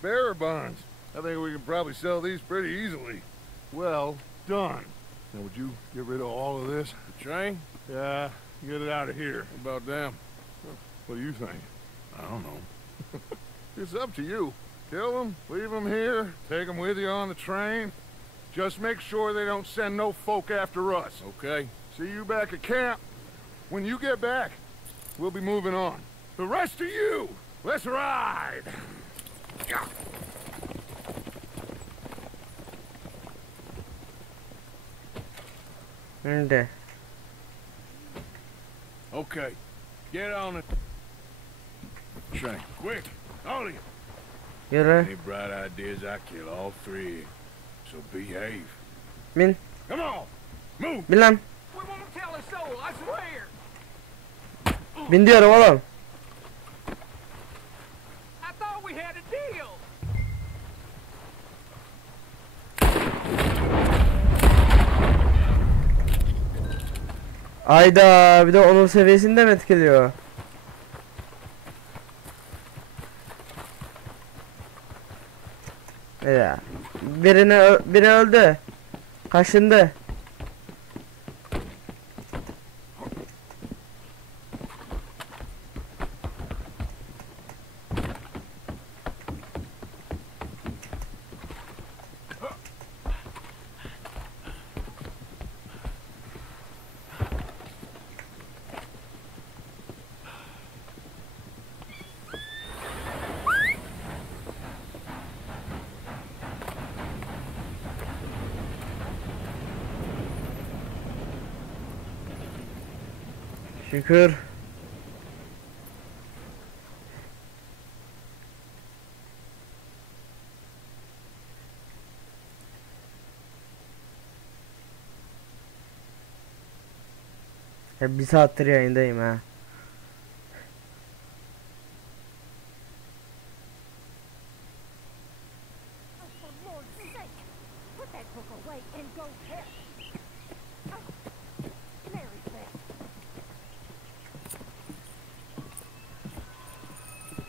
Bearer bonds. I think we can probably sell these pretty easily. Well done. Now, would you get rid of all of this? The train? Yeah, get it out of here. What about them? What do you think? I don't know. It's up to you. Kill them, leave them here, take them with you on the train. Just make sure they don't send no folk after us. Okay. See you back at camp. When you get back, we'll be moving on. The rest of you, let's ride! Şimdi. Okay. Get on the train. Quick. All of you. Yürü. Any bright ideas, I kill all three. So behave. Bin. Come on. Move. Bin lan. We won't tell a soul, I swear. Bin diyorum oğlum. I thought we had a deal. Ayda bir de onur seviyesinde mi etkiliyor? Ya. Biri öldü. Kaşındı. Şükür. Ya bir saattir yayındayım ha.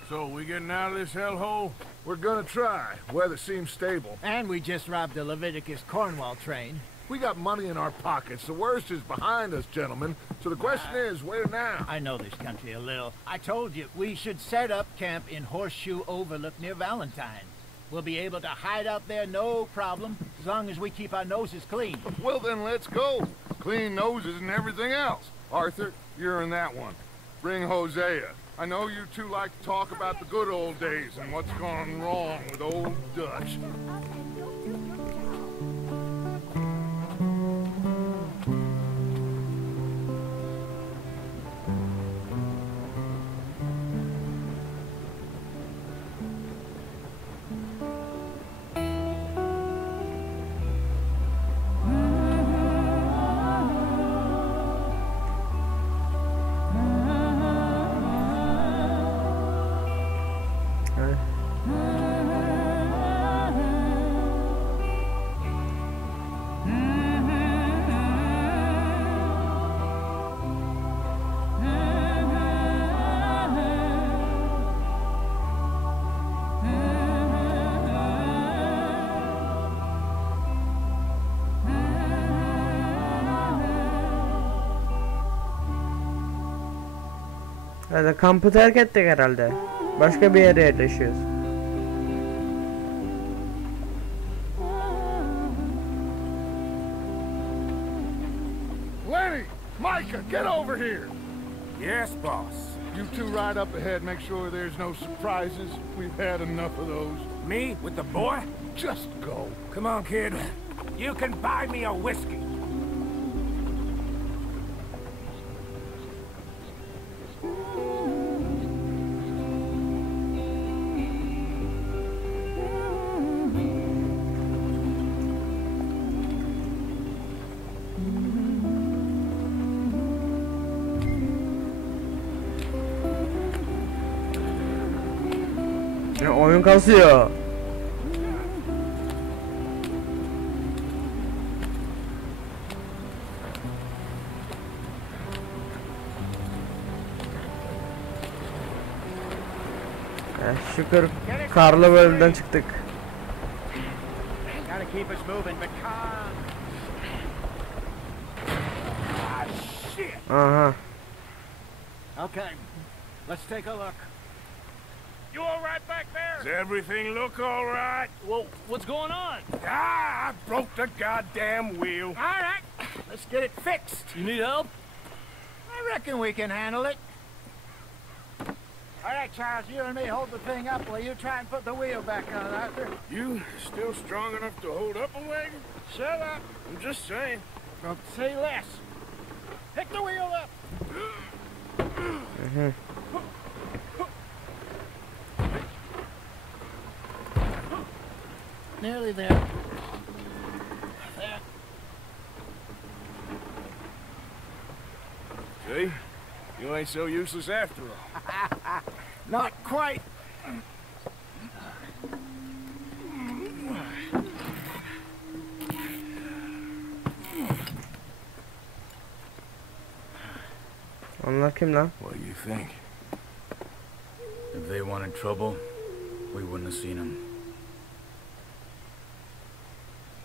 So, we getting out of this hellhole? We're gonna try. Weather seems stable. And we just robbed the Leviticus Cornwall train. We got money in our pockets. The worst is behind us, gentlemen. So the question is, where now? I know this country a little. I told you, we should set up camp in Horseshoe Overlook near Valentine. We'll be able to hide out there no problem, as long as we keep our noses clean. Well, then let's go. Clean noses and everything else. Arthur, you're in that one. Bring Hosea. I know you two like to talk about the good old days and what's gone wrong with old Dutch. Yani kampı terk ettik herhalde. Başka bir yere yerleşiyoruz. Lenny! Micah, get over here! Yes, boss. You two ride up ahead, make sure there's no surprises. We've had enough of those. Me with the boy? Just go. Come on, kid. You can buy me a whiskey. Ya oyun kasıyor. Şükür karlı bölümden çıktık. Gotta keep us moving, but calm. Ah, shit. Aha. Okay, let's take a look. You all right back there? Does everything look all right? Well, what's going on? Ah, I broke the goddamn wheel. All right, let's get it fixed. You need help? I reckon we can handle it. All right, Charles, you and me hold the thing up while you try and put the wheel back on, Arthur. You still strong enough to hold up a wagon? Shut up. I'm just saying. Don't say less. Pick the wheel up. Nearly there. There. See? You ain't so useless after all. Not quite. Onlar kim lan? What do you think? If they wanted trouble, we wouldn't have seen them.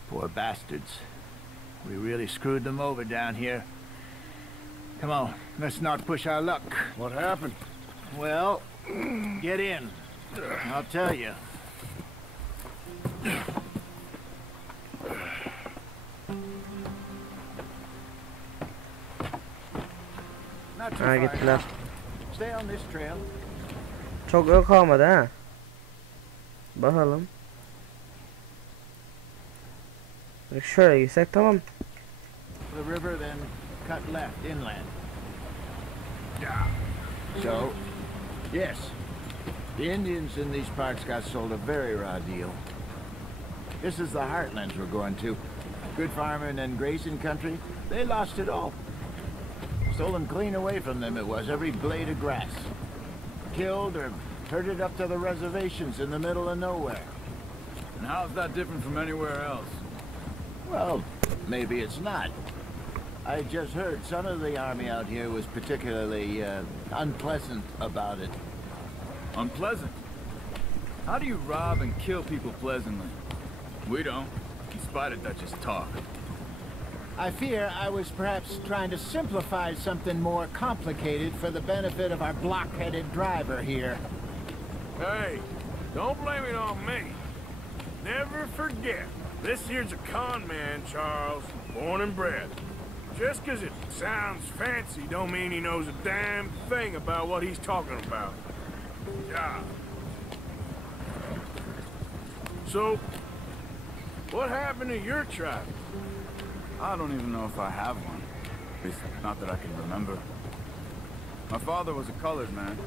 Poor bastards. We really screwed them over down here. Come on, let's not push our luck. What happened? Well, get in. I'll tell you. Not too Ha far gittiler. now. Stay on this trail. Çok yok kalmadı ha. Bakalım. Şöyle gitsek tamam. The river, then cut left inland. Yeah. So, yes, the Indians in these parts got sold a very raw deal. This is the heartlands we're going to. Good farming and grazing country, they lost it all. Stolen clean away from them it was, every blade of grass. Killed or herded up to the reservations in the middle of nowhere. And how's that different from anywhere else? Well, maybe it's not. I just heard some of the army out here was particularly unpleasant about it. Unpleasant? How do you rob and kill people pleasantly? We don't, in spite of Dutch's talk. I fear I was perhaps trying to simplify something more complicated for the benefit of our block-headed driver here. Hey, don't blame it on me. Never forget, this here's a con man, Charles, born and bred. Just 'cause it sounds fancy don't mean he knows a damn thing about what he's talking about. Yeah. So, what happened to your tribe? I don't even know if I have one. At least, not that I can remember. My father was a colored man.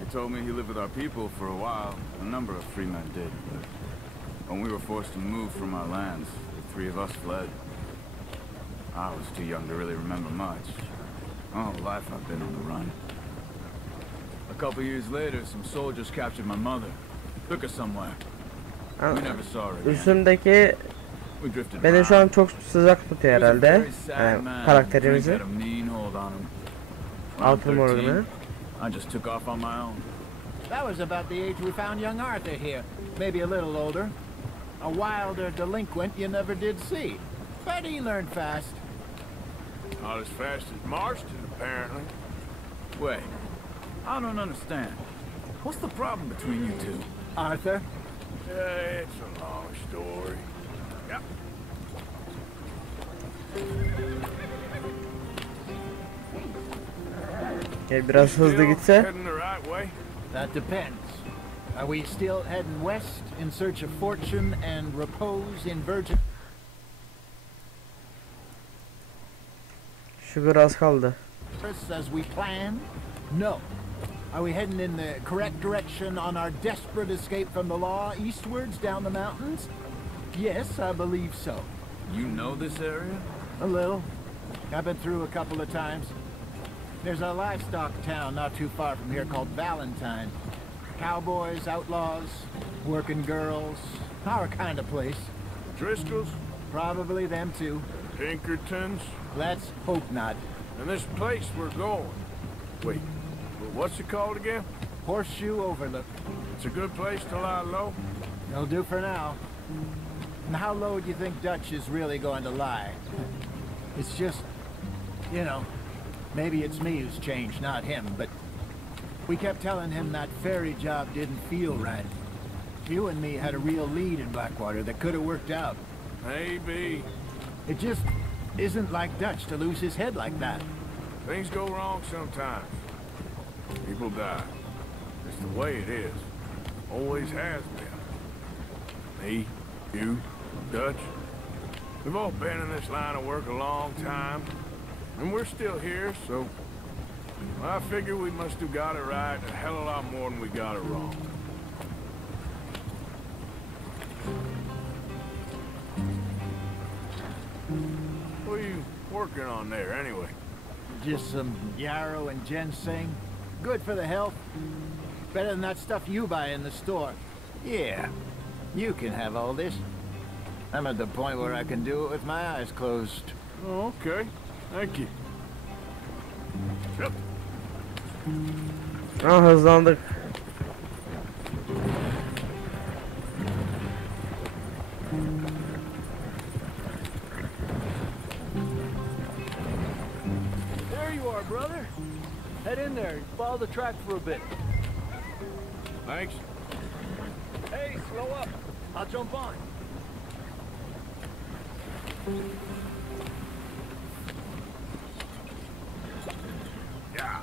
He told me he lived with our people for a while. A number of free men did, but when we were forced to move from our lands, the three of us fled. I was too young to really remember much. All life I've been on the run. A couple years later, some soldiers captured my mother. Took her somewhere. We never saw her again. Üstümdeki We drifted beni şu an around. çok sıcak tutuyor He was a herhalde. very sad man. Drink Karakterimizi. had a mean hold on him. When I'm Altın 13, morgunu. I just took off on my own. That was about the age we found young Arthur here. Maybe a little older. A wilder delinquent you never did see. But he learned fast. Not as fast as Marston, apparently. Wait, I don't understand. What's the problem between you two? Arthur? It's a long story. Yep. Biraz hızlı gitse. Heading the right way? That depends. Are we still heading west in search of fortune and repose in virgin... Şu biraz kaldı. as we planned? No. Are we heading in the correct direction on our desperate escape from the law eastwards down the mountains? Yes, I believe so. You know this area? A little. I've been through a couple of times. There's a livestock town not too far from here called Valentine. Cowboys, outlaws, working girls, our kind of place. Driscoll's? Probably them too. Pinkertons? Let's hope not. And this place we're going. Wait, what's it called again? Horseshoe Overlook. It's a good place to lie low? It'll do for now. And how low do you think Dutch is really going to lie? It's just, you know, maybe it's me who's changed, not him, but we kept telling him that ferry job didn't feel right. You and me had a real lead in Blackwater that could have worked out. Maybe. It just isn't like Dutch to lose his head like that. Things go wrong sometimes. People die. It's the way it is. Always has been. Me, you, Dutch. We've all been in this line of work a long time. And we're still here, so... I figure we must have got it right a hell of a lot more than we got it wrong. What are you working on there, anyway? Just some yarrow and ginseng. Good for the health. Better than that stuff you buy in the store. Yeah, you can have all this. I'm at the point where I can do it with my eyes closed. Oh, okay. Thank you. Yep. Ah, hızlandık. There you are, brother. Head in there and follow the track for a bit. Thanks. Hey, slow up. I'll jump on. Yeah.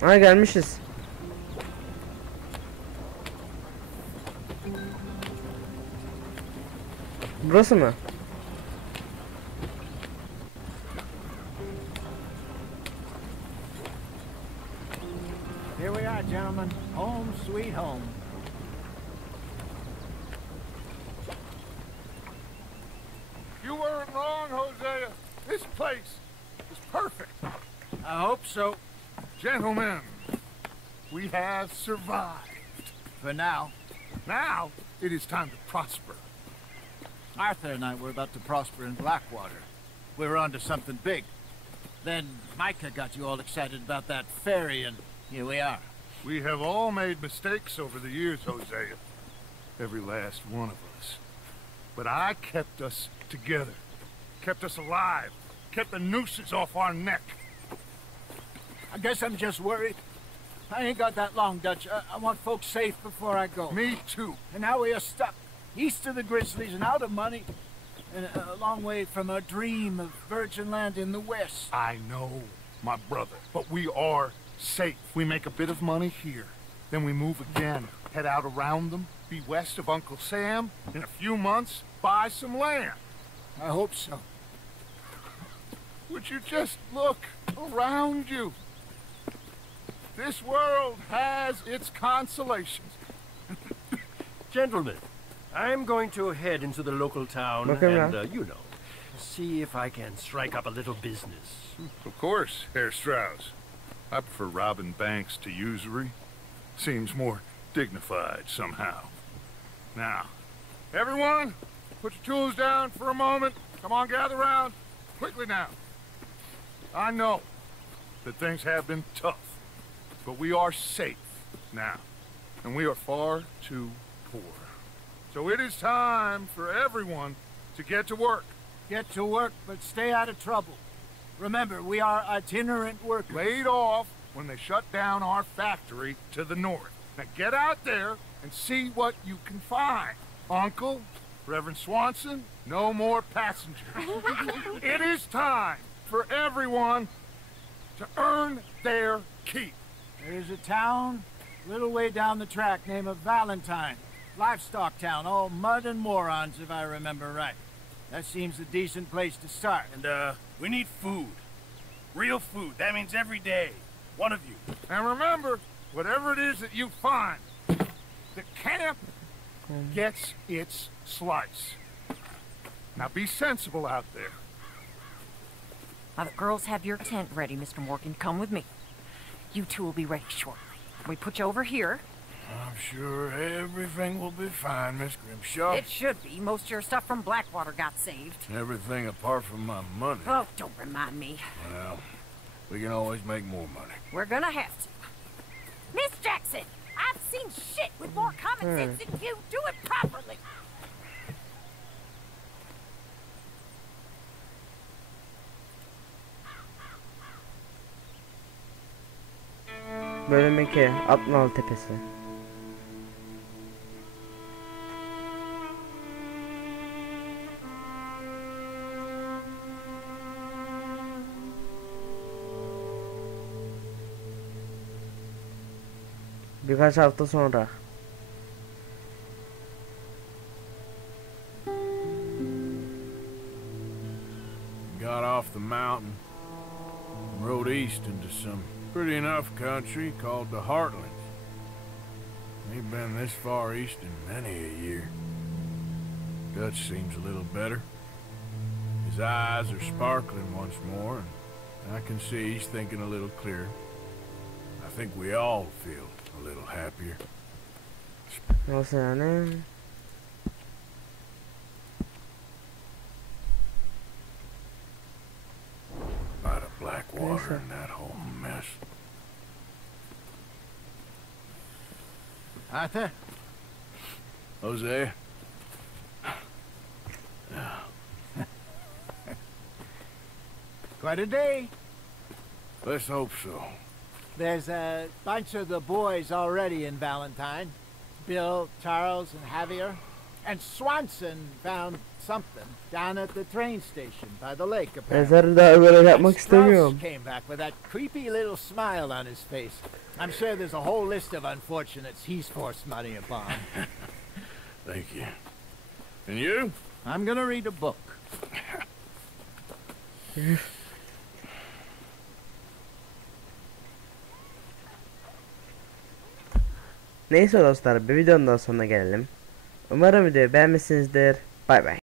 Ha, gelmişiz. Burası mı? Here we are, gentlemen. Home sweet home. You weren't wrong, Hosea. This place is perfect. I hope so. Gentlemen, we have survived. For now. Now, it is time to prosper. Arthur and I were about to prosper in Blackwater. We were onto something big. Then Micah got you all excited about that ferry, and here we are. We have all made mistakes over the years, Hosea. Every last one of us. But I kept us together. Kept us alive. Kept the nooses off our neck. I guess I'm just worried. I ain't got that long, Dutch. I want folks safe before I go. Me too. And now we are stuck, east of the Grizzlies and out of money, and a long way from our dream of virgin land in the west. I know, my brother. But we are safe. We make a bit of money here. Then we move again. Head out around them. Be west of Uncle Sam. In a few months, buy some land. I hope so. Would you just look around you? This world has its consolations. Gentlemen, I'm going to head into the local town Okay, and, yeah. you know, see if I can strike up a little business. Of course, Herr Strauss. I prefer robbing banks to usury. Seems more dignified somehow. Now, everyone, put your tools down for a moment. Come on, gather round. Quickly now. I know that things have been tough, but we are safe now, and we are far too poor. So it is time for everyone to get to work. Get to work, but stay out of trouble. Remember, we are itinerant workers. Laid off when they shut down our factory to the north. Now get out there and see what you can find. Uncle, Reverend Swanson, no more passengers. It is time for everyone to earn their keep. There's a town a little way down the track named Valentine. Livestock town, all mud and morons if I remember right. That seems a decent place to start. And, we need food. Real food. That means every day. One of you. And remember, whatever it is that you find, the camp gets its slice. Now be sensible out there. Now the girls have your tent ready, Mr. Morgan. Come with me. You two will be ready shortly. We put you over here. I'm sure everything will be fine, Miss Grimshaw. It should be. Most of your stuff from Blackwater got saved. Everything apart from my money. Oh, don't remind me. Well, we can always make more money. We're gonna have to. Miss Jackson, I've seen shit with more common sense than you. Do it properly. Bölüm 2 Atnalı Tepesi. Birkaç hafta sonra. Got off the mountain, rode east into some pretty enough country called the Heartlands. Ain't been this far east in many a year. Dutch seems a little better. His eyes are sparkling once more, and I can see he's thinking a little clearer. I think we all feel a little happier. Nasıl yani? Lot of black water in that whole mess. Arthur? Jose? Quite a day. Let's hope so. There's a bunch of the boys already in Valentine. Bill, Charles, and Javier. And Swanson found something down at the train station by the lake, apparently. Ezer daha böyle yapmak And istemiyorum. Strauss came back with that creepy little smile on his face. I'm sure there's a whole list of unfortunates he's forced money upon. Thank you. And you? I'm gonna read a book. Neyse dostlar, bir videonun daha sonuna gelelim. Umarım videoyu beğenmişsinizdir. Bay bay.